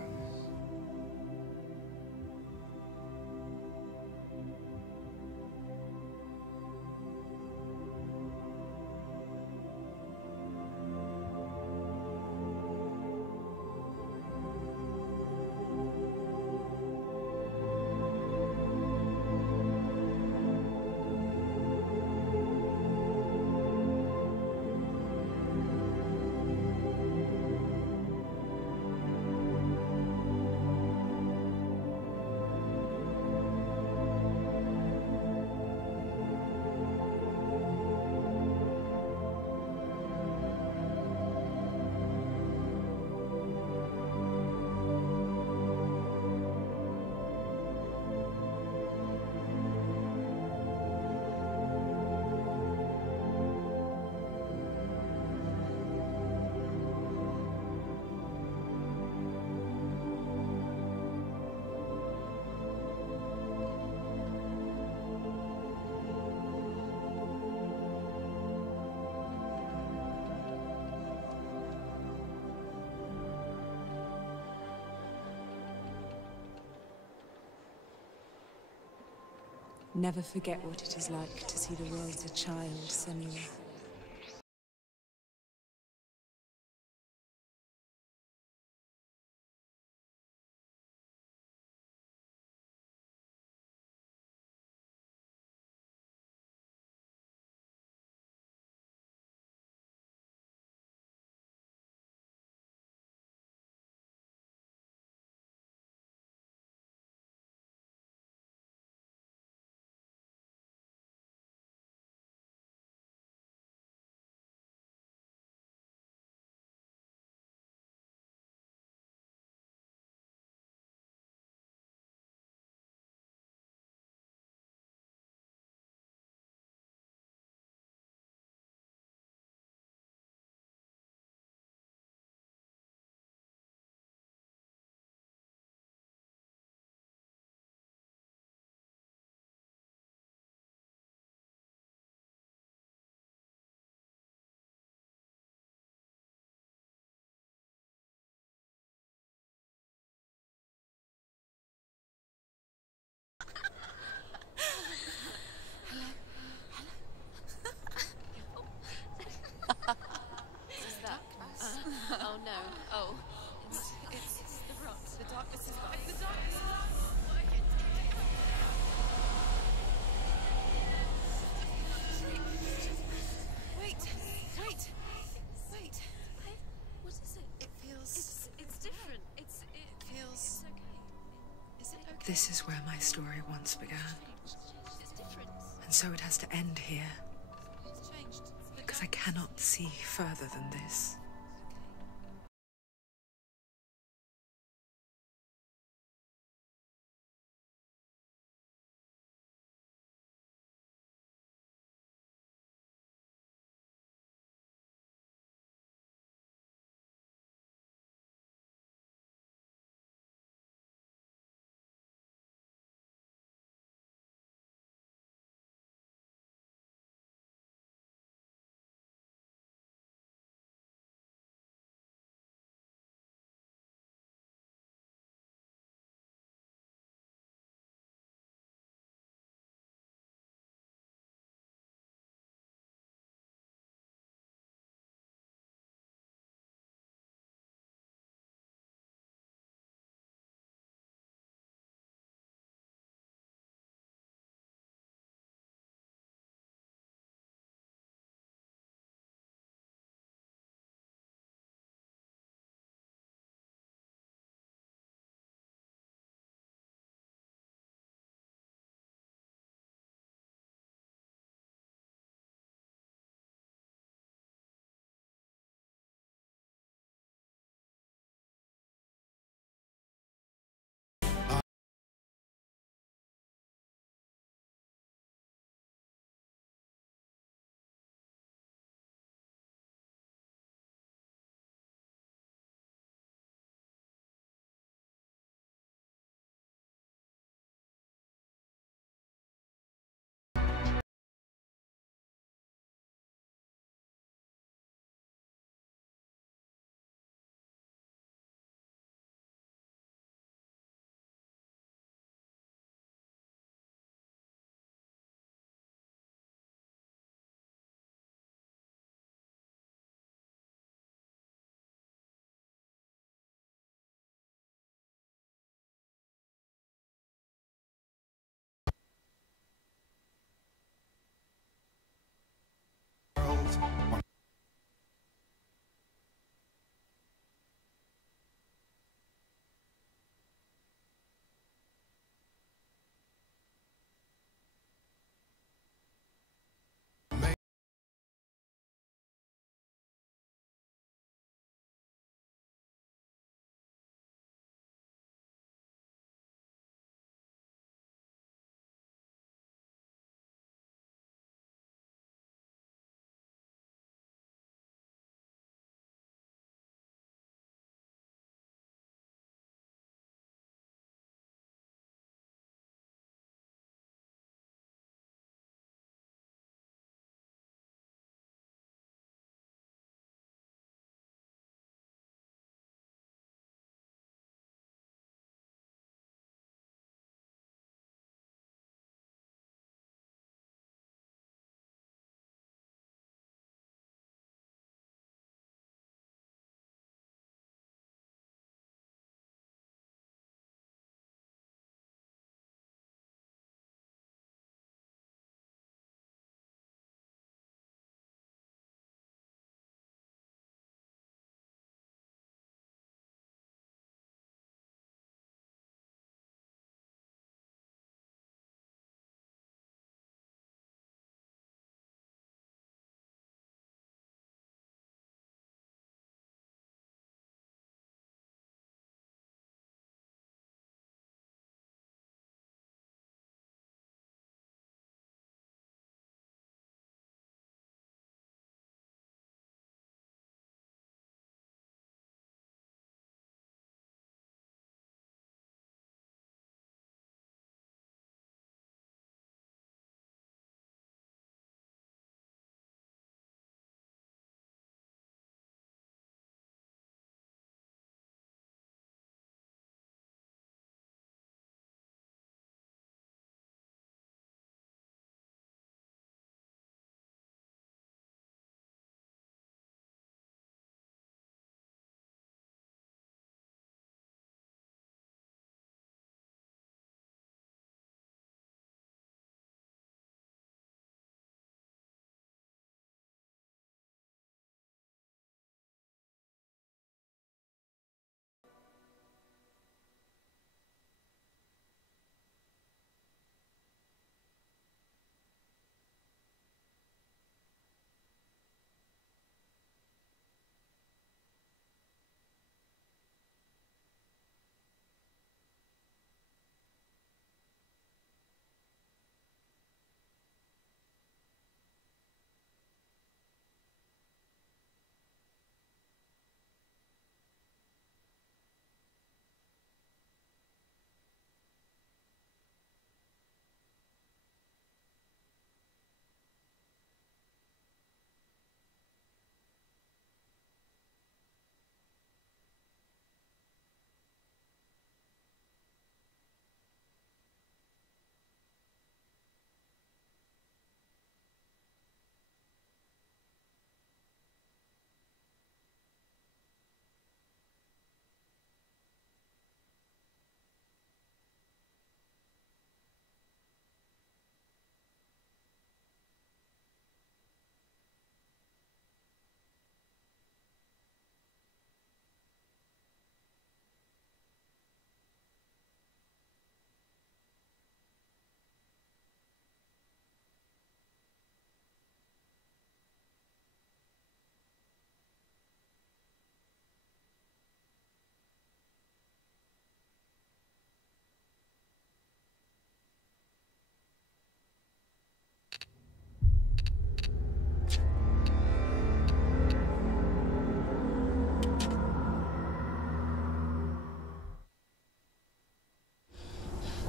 Never forget what it is like to see the world as a child, Senua. Oh no. Oh. It's the rot. The darkness is back. The darkness is not working. Wait. What is it? It feels... It's different. It feels... It's okay. Is it okay? This is where my story once began. It's different. And so it has to end here. It's changed. Because I cannot see further than this.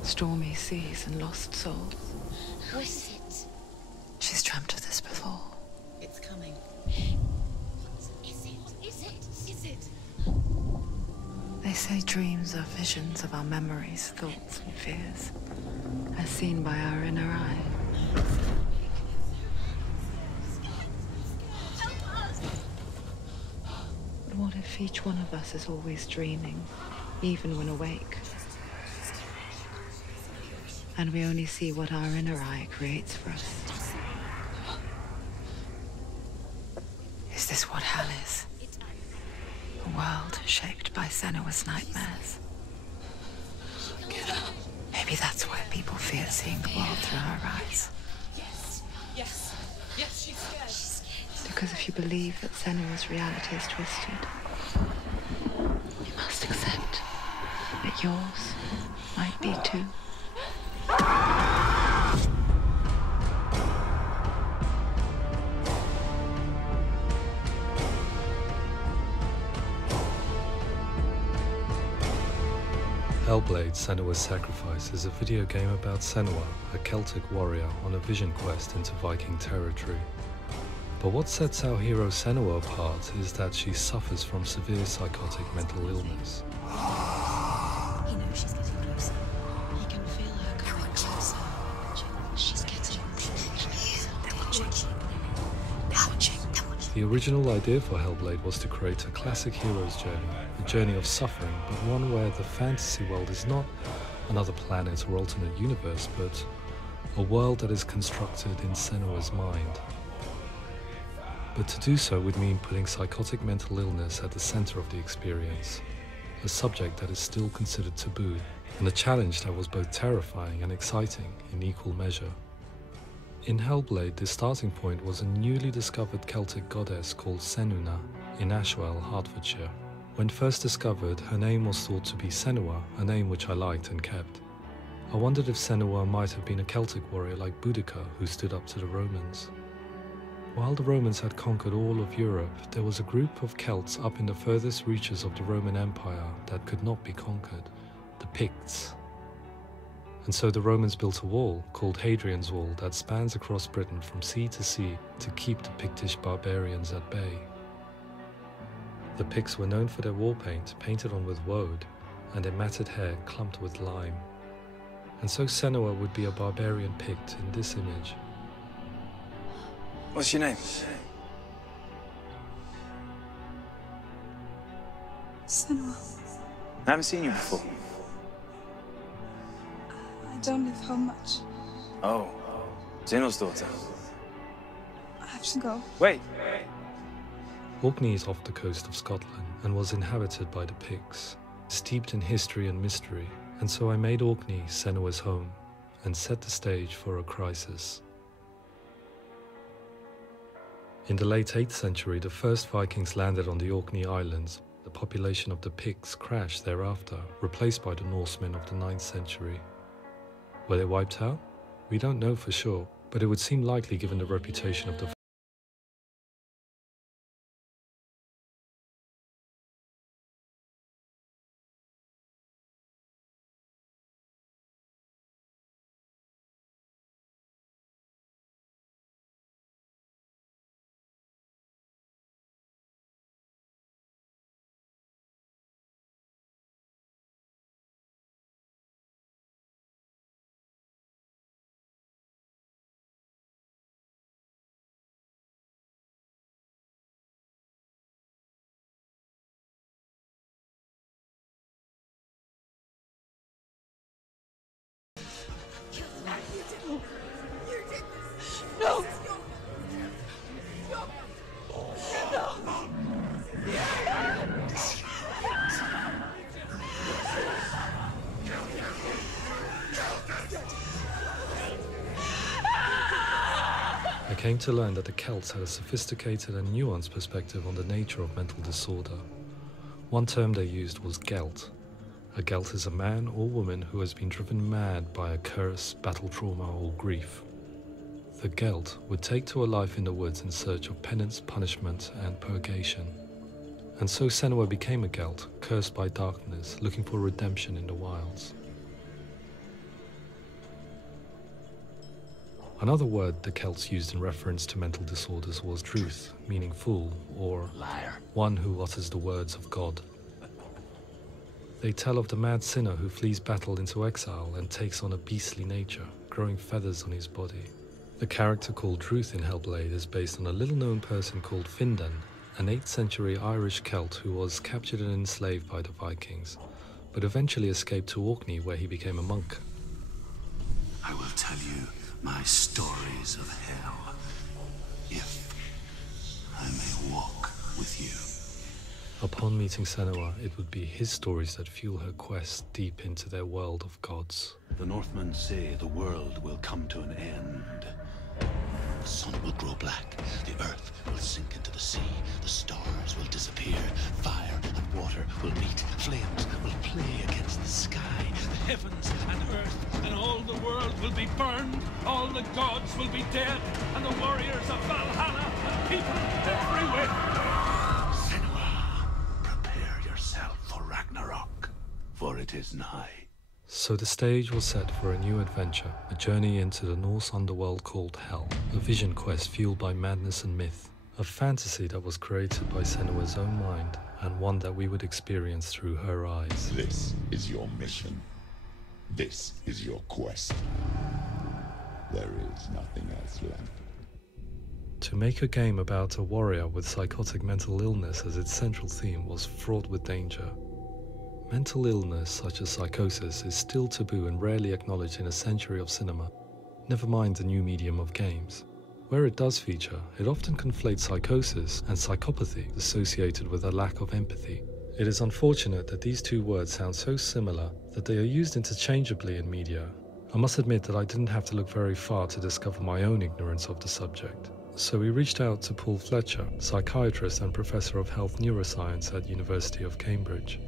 stormy seas and lost souls. What is it? She's dreamt of this before. It's coming. Is it? They say dreams are visions of our memories, thoughts, and fears, as seen by our inner eye. But what if each one of us is always dreaming, even when awake? And we only see what our inner eye creates for us. Is this what hell is? A world shaped by Senua's nightmares. Maybe that's why people fear seeing the world through her eyes. Yes, she's scared. Because if you believe that Senua's reality is twisted, you must accept that yours might be too. Hellblade Senua's Sacrifice is a video game about Senua, a Celtic warrior on a vision quest into Viking territory. But what sets our hero Senua apart is that she suffers from severe psychotic mental illness. He knows she's getting closer. He can feel her coming closer. She's getting closer. They're watching. The original idea for Hellblade was to create a classic hero's journey, a journey of suffering, but one where the fantasy world is not another planet or alternate universe, but a world that is constructed in Senua's mind. But to do so would mean putting psychotic mental illness at the center of the experience, a subject that is still considered taboo, and a challenge that was both terrifying and exciting in equal measure. In Hellblade, the starting point was a newly discovered Celtic goddess called Senua in Ashwell, Hertfordshire. When first discovered, her name was thought to be Senua, a name which I liked and kept. I wondered if Senua might have been a Celtic warrior like Boudica who stood up to the Romans. While the Romans had conquered all of Europe, there was a group of Celts up in the furthest reaches of the Roman Empire that could not be conquered, the Picts. And so the Romans built a wall, called Hadrian's Wall, that spans across Britain from sea to sea to keep the Pictish barbarians at bay. The Picts were known for their war paint, painted on with woad, and their matted hair clumped with lime. And so Senua would be a barbarian Pict in this image. What's your name? Senua, I haven't seen you before. I don't live home much. Oh, Zeno's daughter. I have to go. Wait. Orkney is off the coast of Scotland and was inhabited by the Picts, steeped in history and mystery, and so I made Orkney Senua's home and set the stage for a crisis. In the late 8th century, the first Vikings landed on the Orkney Islands. The population of the Picts crashed thereafter, replaced by the Norsemen of the 9th century. Were they wiped out? We don't know for sure, but it would seem likely given the reputation of the I came to learn that the Celts had a sophisticated and nuanced perspective on the nature of mental disorder. One term they used was Gelt. A Gelt is a man or woman who has been driven mad by a curse, battle trauma, or grief. The Gelt would take to a life in the woods in search of penance, punishment, and purgation. And so Senua became a Gelt, cursed by darkness, looking for redemption in the wilds. Another word the Celts used in reference to mental disorders was truth, meaning fool, or Liar. one who utters the words of God. They tell of the mad sinner who flees battle into exile and takes on a beastly nature, growing feathers on his body. The character called Truth in Hellblade is based on a little-known person called Findan, an 8th century Irish Celt who was captured and enslaved by the Vikings, but eventually escaped to Orkney where he became a monk. I will tell you my stories of hell, if I may walk with you. Upon meeting Senua, it would be his stories that fuel her quest deep into their world of gods. The Northmen say the world will come to an end. The sun will grow black, the earth will sink into the sea, the stars will disappear, fire and water will meet, flames will play against the sky, The heavens and earth and all the world will be burned. All the gods will be dead, and the warriors of Valhalla and people everywhere. Senua, prepare yourself for Ragnarok, for it is nigh. So the stage was set for a new adventure, a journey into the Norse underworld called Hell, a vision quest fueled by madness and myth, a fantasy that was created by Senua's own mind, and one that we would experience through her eyes. This is your mission. This is your quest. There is nothing else left. To make a game about a warrior with psychotic mental illness as its central theme was fraught with danger. Mental illness, such as psychosis, is still taboo and rarely acknowledged in a century of cinema, never mind the new medium of games. Where it does feature, it often conflates psychosis and psychopathy associated with a lack of empathy. It is unfortunate that these two words sound so similar that they are used interchangeably in media. I must admit that I didn't have to look very far to discover my own ignorance of the subject. So we reached out to Paul Fletcher, psychiatrist and professor of health neuroscience at University of Cambridge.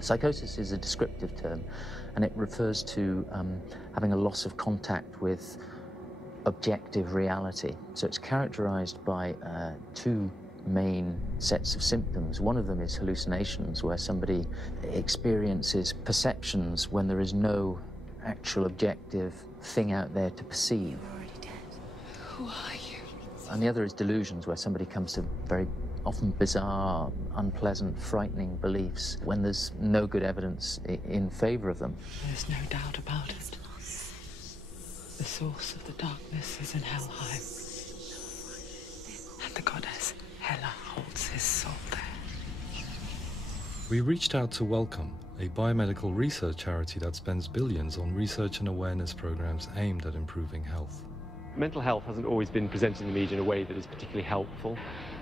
Psychosis is a descriptive term, and it refers to having a loss of contact with objective reality. So it's characterized by two main sets of symptoms. One of them is hallucinations, where somebody experiences perceptions when there is no actual objective thing out there to perceive. You're already dead. Who are you? And the other is delusions, where somebody comes to very often bizarre, unpleasant, frightening beliefs when there's no good evidence in favor of them. There's no doubt about it. The source of the darkness is in Helheim. And the goddess Hela holds his soul there. We reached out to Welcome, a biomedical research charity that spends billions on research and awareness programs aimed at improving health. Mental health hasn't always been presented in the media in a way that is particularly helpful.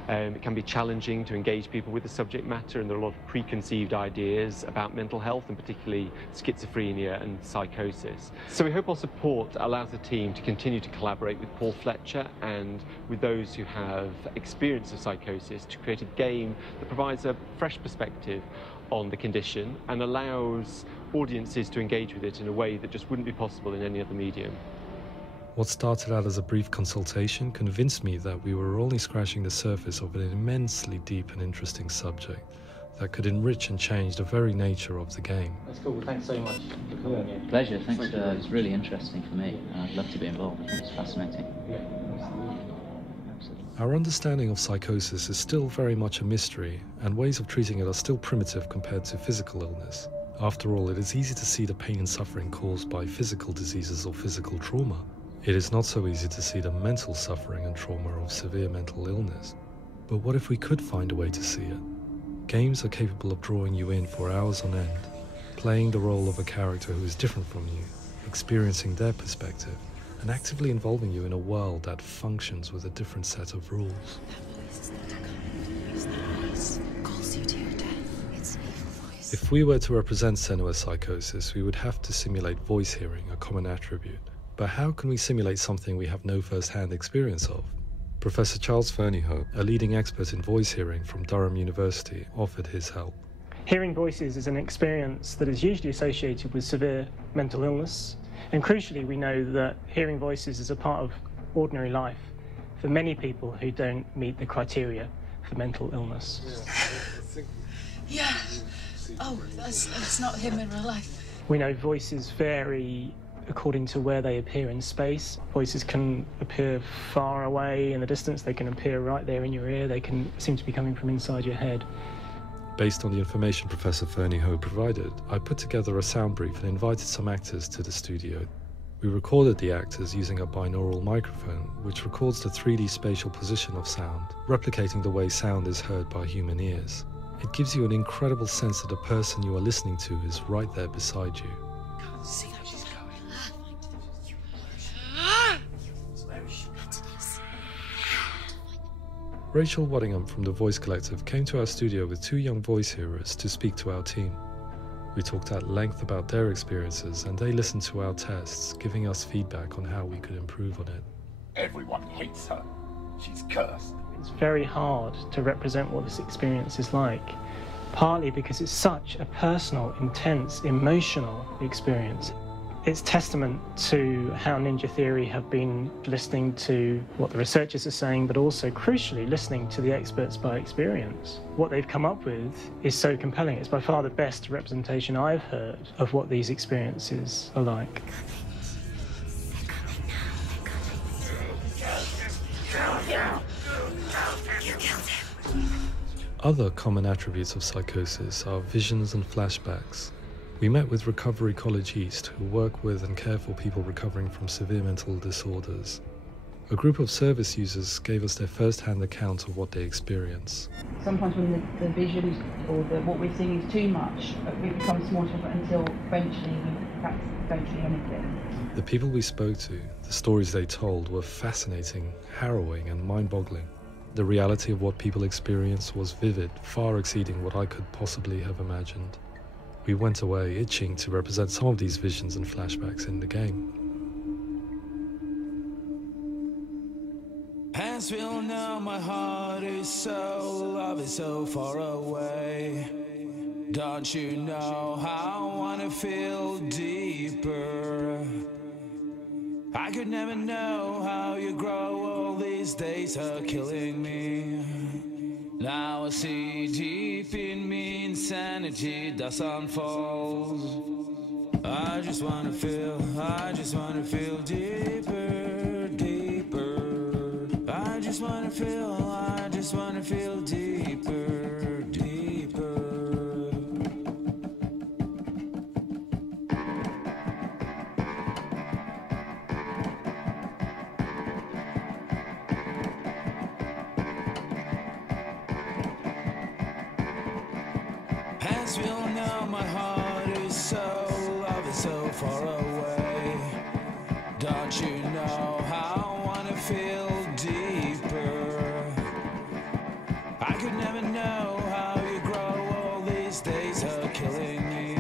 It can be challenging to engage people with the subject matter, and there are a lot of preconceived ideas about mental health, and particularly schizophrenia and psychosis. So we hope our support allows the team to continue to collaborate with Paul Fletcher and with those who have experience of psychosis to create a game that provides a fresh perspective on the condition and allows audiences to engage with it in a way that just wouldn't be possible in any other medium. What started out as a brief consultation convinced me that we were only scratching the surface of an immensely deep and interesting subject that could enrich and change the very nature of the game. That's cool. Thanks so much for coming here. Pleasure. Thanks. It's really interesting for me. I'd love to be involved. It's fascinating. Yeah, absolutely. Our understanding of psychosis is still very much a mystery, and ways of treating it are still primitive compared to physical illness. After all, it is easy to see the pain and suffering caused by physical diseases or physical trauma. It is not so easy to see the mental suffering and trauma of severe mental illness. But what if we could find a way to see it? Games are capable of drawing you in for hours on end, playing the role of a character who is different from you, experiencing their perspective, and actively involving you in a world that functions with a different set of rules. That voice is not a common voice. That voice calls you to your death. It's an evil voice. If we were to represent Senua's psychosis, we would have to simulate voice hearing, a common attribute. But how can we simulate something we have no first-hand experience of? Professor Charles Fernyhough, a leading expert in voice hearing from Durham University, offered his help. Hearing voices is an experience that is usually associated with severe mental illness, and crucially we know that hearing voices is a part of ordinary life for many people who don't meet the criteria for mental illness. Yeah. Oh, that's not him in real life. We know voices vary according to where they appear in space. Voices can appear far away in the distance, they can appear right there in your ear, they can seem to be coming from inside your head. Based on the information Professor Fernie Ho provided, I put together a sound brief and invited some actors to the studio. We recorded the actors using a binaural microphone, which records the 3D spatial position of sound, replicating the way sound is heard by human ears. It gives you an incredible sense that the person you are listening to is right there beside you. Can't see where she's going. Rachel Waddingham from the Voice Collective came to our studio with 2 young voice hearers to speak to our team. We talked at length about their experiences and they listened to our tests, giving us feedback on how we could improve on it. Everyone hates her. She's cursed. It's very hard to represent what this experience is like, partly because it's such a personal, intense, emotional experience. It's testament to how Ninja Theory have been listening to what the researchers are saying, but also, crucially, listening to the experts by experience. What they've come up with is so compelling. It's by far the best representation I've heard of what these experiences are like. Other common attributes of psychosis are visions and flashbacks. We met with Recovery College East, who work with and care for people recovering from severe mental disorders. A group of service users gave us their first-hand account of what they experience. Sometimes when the visions or what we're seeing is too much, it becomes more difficult until eventually we perhaps don't see anything. The people we spoke to, the stories they told, were fascinating, harrowing and mind-boggling. The reality of what people experienced was vivid, far exceeding what I could possibly have imagined. We went away itching to represent some of these visions and flashbacks in the game. As we all know, my heart is so, love is so far away. Don't you know how I wanna feel deeper? I could never know how you grow, all these days are killing me. Now I see deep in me insanity does unfold. I just wanna feel deeper, deeper. I just wanna feel deeper, deeper. As we all know, my heart is so, love is so far away. Don't you know how I wanna feel deeper? I could never know how you grow, all these days are killing me.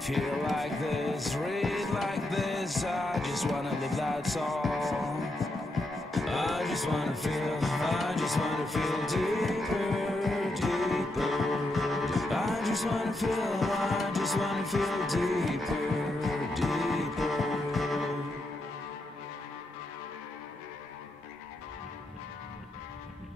Feel like this, read like this, I just wanna live that song. I just wanna feel deeper, deeper. I just wanna feel deeper, deeper.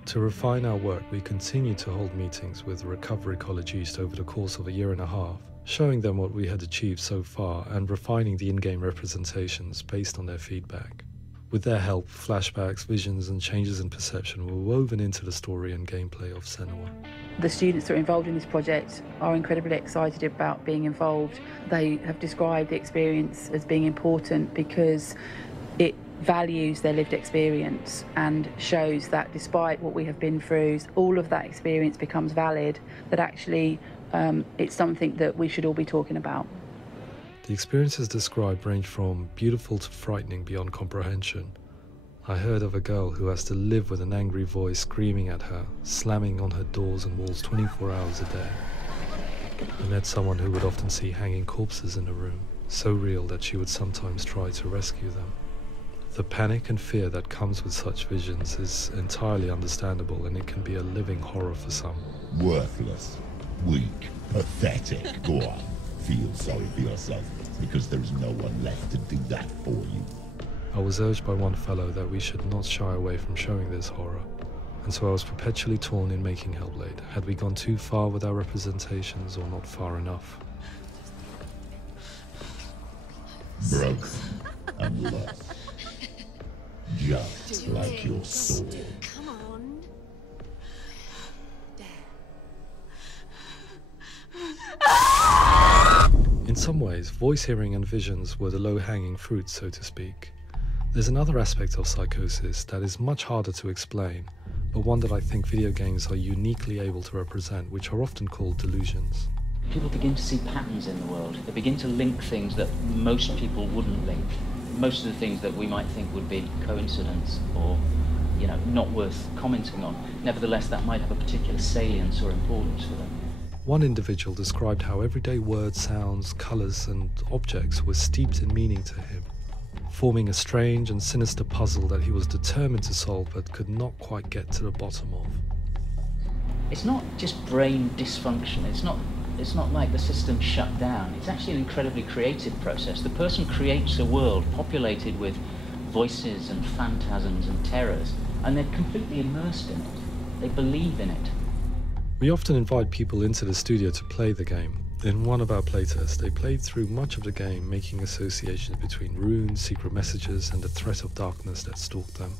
To refine our work, we continue to hold meetings with Recovery College East over the course of a year and a half, showing them what we had achieved so far and refining the in-game representations based on their feedback. With their help, flashbacks, visions and changes in perception were woven into the story and gameplay of Senua. The students that are involved in this project are incredibly excited about being involved. They have described the experience as being important because it values their lived experience and shows that despite what we have been through, all of that experience becomes valid, that actually it's something that we should all be talking about. The experiences described range from beautiful to frightening beyond comprehension. I heard of a girl who has to live with an angry voice screaming at her, slamming on her doors and walls 24 hours a day. I met someone who would often see hanging corpses in a room, so real that she would sometimes try to rescue them. The panic and fear that comes with such visions is entirely understandable, and it can be a living horror for some. Worthless, weak, pathetic. Go on, feel sorry for yourself, because there is no one left to do that for you. I was urged by one fellow that we should not shy away from showing this horror, and so I was perpetually torn in making Hellblade. Had we gone too far with our representations or not far enough? broken and lost. Just like your soul. Come on. In some ways, voice hearing and visions were the low-hanging fruit, so to speak. There's another aspect of psychosis that is much harder to explain, but one that I think video games are uniquely able to represent, which are often called delusions. People begin to see patterns in the world. They begin to link things that most people wouldn't link. Most of the things that we might think would be coincidence or, not worth commenting on. Nevertheless, that might have a particular salience or importance for them. One individual described how everyday words, sounds, colours and objects were steeped in meaning to him, forming a strange and sinister puzzle that he was determined to solve but could not quite get to the bottom of. It's not just brain dysfunction. It's not like the system shut down. It's actually an incredibly creative process. The person creates a world populated with voices and phantasms and terrors, and they're completely immersed in it. They believe in it. We often invite people into the studio to play the game. In one of our playtests, they played through much of the game, making associations between runes, secret messages, and the threat of darkness that stalked them.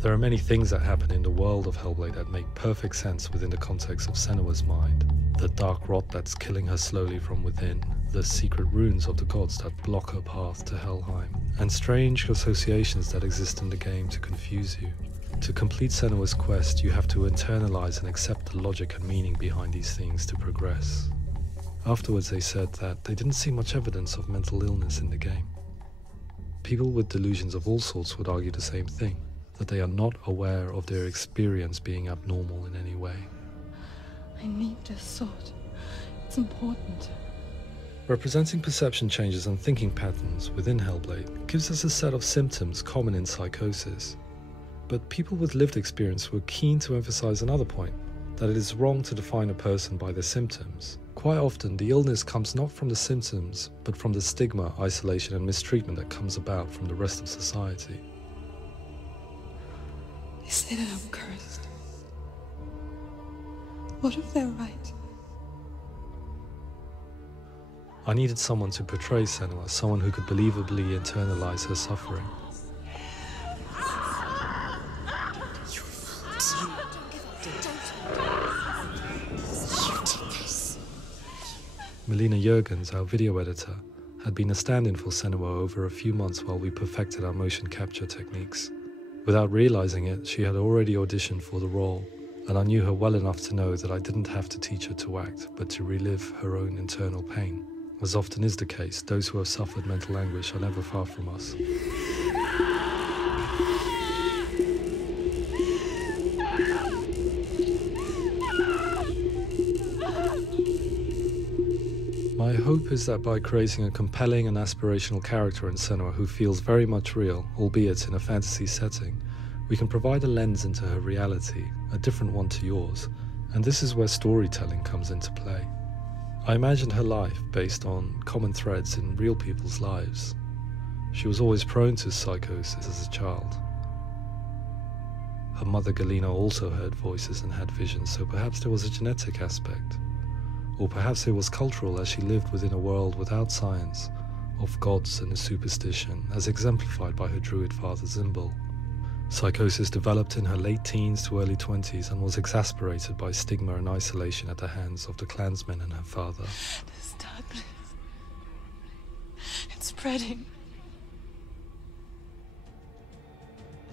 There are many things that happen in the world of Hellblade that make perfect sense within the context of Senua's mind. The dark rot that's killing her slowly from within, the secret runes of the gods that block her path to Helheim, and strange associations that exist in the game to confuse you. To complete Senua's quest, you have to internalize and accept the logic and meaning behind these things to progress. Afterwards, they said that they didn't see much evidence of mental illness in the game. People with delusions of all sorts would argue the same thing, that they are not aware of their experience being abnormal in any way. I need this sword. It's important. Representing perception changes and thinking patterns within Hellblade gives us a set of symptoms common in psychosis. But people with lived experience were keen to emphasize another point, that it is wrong to define a person by their symptoms. Quite often, the illness comes not from the symptoms, but from the stigma, isolation and mistreatment that comes about from the rest of society. They say that I'm cursed. What if they're right? I needed someone to portray Senua, someone who could believably internalize her suffering. Melina Jurgens, our video editor, had been a stand-in for Senua over a few months while we perfected our motion capture techniques. Without realizing it, she had already auditioned for the role, and I knew her well enough to know that I didn't have to teach her to act, but to relive her own internal pain. As often is the case, those who have suffered mental anguish are never far from us. My hope is that by creating a compelling and aspirational character in Senua who feels very much real, albeit in a fantasy setting, we can provide a lens into her reality, a different one to yours, and this is where storytelling comes into play. I imagined her life based on common threads in real people's lives. She was always prone to psychosis as a child. Her mother Galina also heard voices and had visions, so perhaps there was a genetic aspect. Or perhaps it was cultural, as she lived within a world without science, of gods and superstition, as exemplified by her druid father Zimbal. Psychosis developed in her late teens to early 20s and was exasperated by stigma and isolation at the hands of the clansmen and her father. This darkness. It's spreading.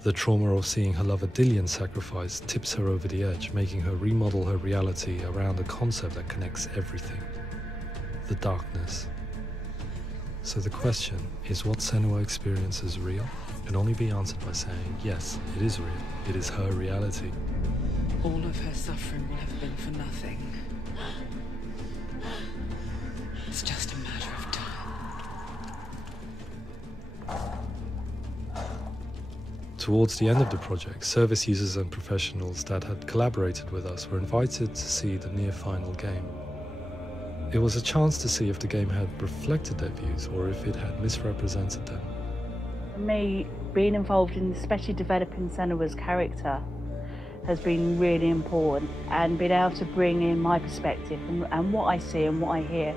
The trauma of seeing her lover Dillian sacrificed tips her over the edge, making her remodel her reality around a concept that connects everything: the darkness. So the question, is what Senua experiences real? Can only be answered by saying, yes, it is real. It is her reality. All of her suffering will have been for nothing. It's just a matter of time. Towards the end of the project, service users and professionals that had collaborated with us were invited to see the near-final game. It was a chance to see if the game had reflected their views or if it had misrepresented them. For me, being involved in especially developing Senua's character has been really important, and being able to bring in my perspective and what I see and what I hear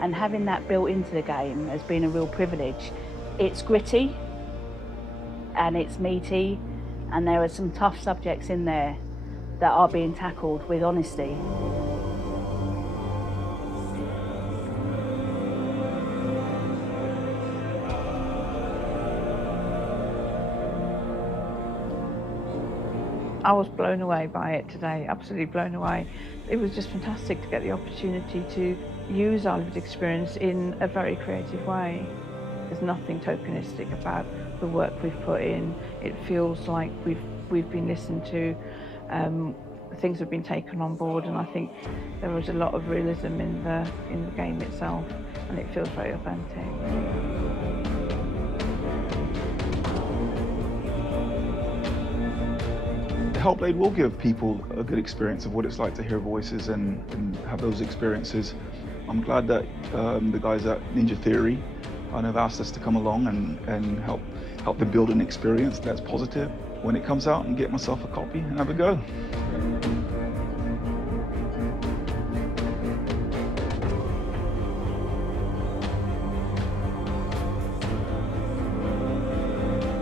And having that built into the game has been a real privilege. It's gritty and it's meaty, and there are some tough subjects in there that are being tackled with honesty. I was blown away by it today, absolutely blown away. It was just fantastic to get the opportunity to use our lived experience in a very creative way. There's nothing tokenistic about the work we've put in. It feels like we've been listened to, things have been taken on board, and I think there was a lot of realism in the game itself, and it feels very authentic. Hellblade will give people a good experience of what it's like to hear voices and have those experiences. I'm glad that the guys at Ninja Theory have asked us to come along and help them build an experience that's positive when it comes out, and get myself a copy and have a go.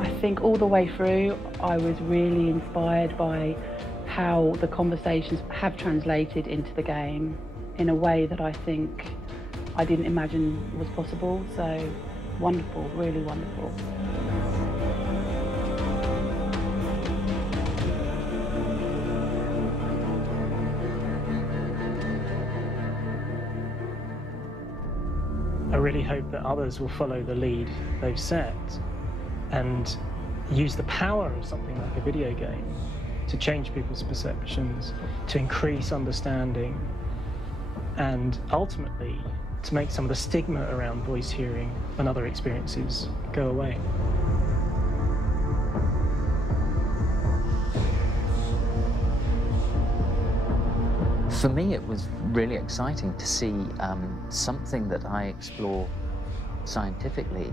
I think all the way through, I was really inspired by how the conversations have translated into the game in a way that I think I didn't imagine was possible. So wonderful, really wonderful. I really hope that others will follow the lead they've set and use the power of something like a video game to change people's perceptions, to increase understanding, and ultimately to make some of the stigma around voice hearing and other experiences go away. For me, it was really exciting to see something that I explore scientifically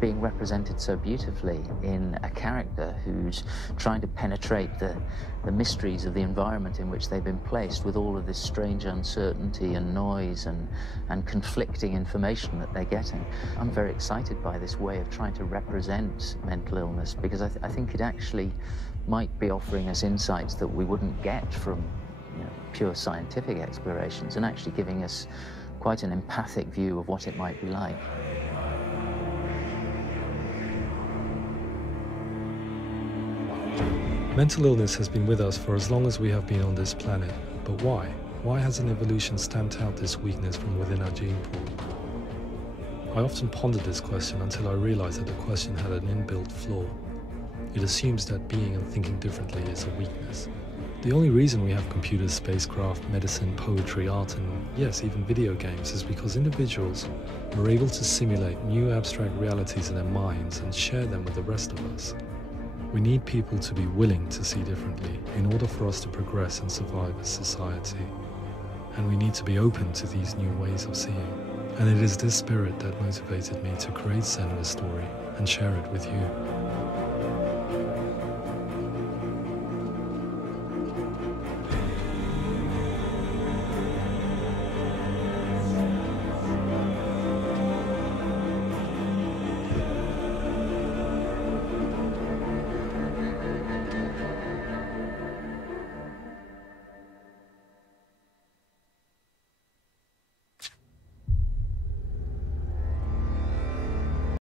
being represented so beautifully in a character who's trying to penetrate the mysteries of the environment in which they've been placed, with all of this strange uncertainty and noise and conflicting information that they're getting. I'm very excited by this way of trying to represent mental illness, because I think it actually might be offering us insights that we wouldn't get from pure scientific explorations, and actually giving us quite an empathic view of what it might be like. Mental illness has been with us for as long as we have been on this planet, but why? Why hasn't evolution stamped out this weakness from within our gene pool? I often pondered this question until I realized that the question had an inbuilt flaw. It assumes that being and thinking differently is a weakness. The only reason we have computers, spacecraft, medicine, poetry, art, and yes, even video games is because individuals are able to simulate new abstract realities in their minds and share them with the rest of us. We need people to be willing to see differently in order for us to progress and survive as society. And we need to be open to these new ways of seeing. And it is this spirit that motivated me to create Senua's story and share it with you.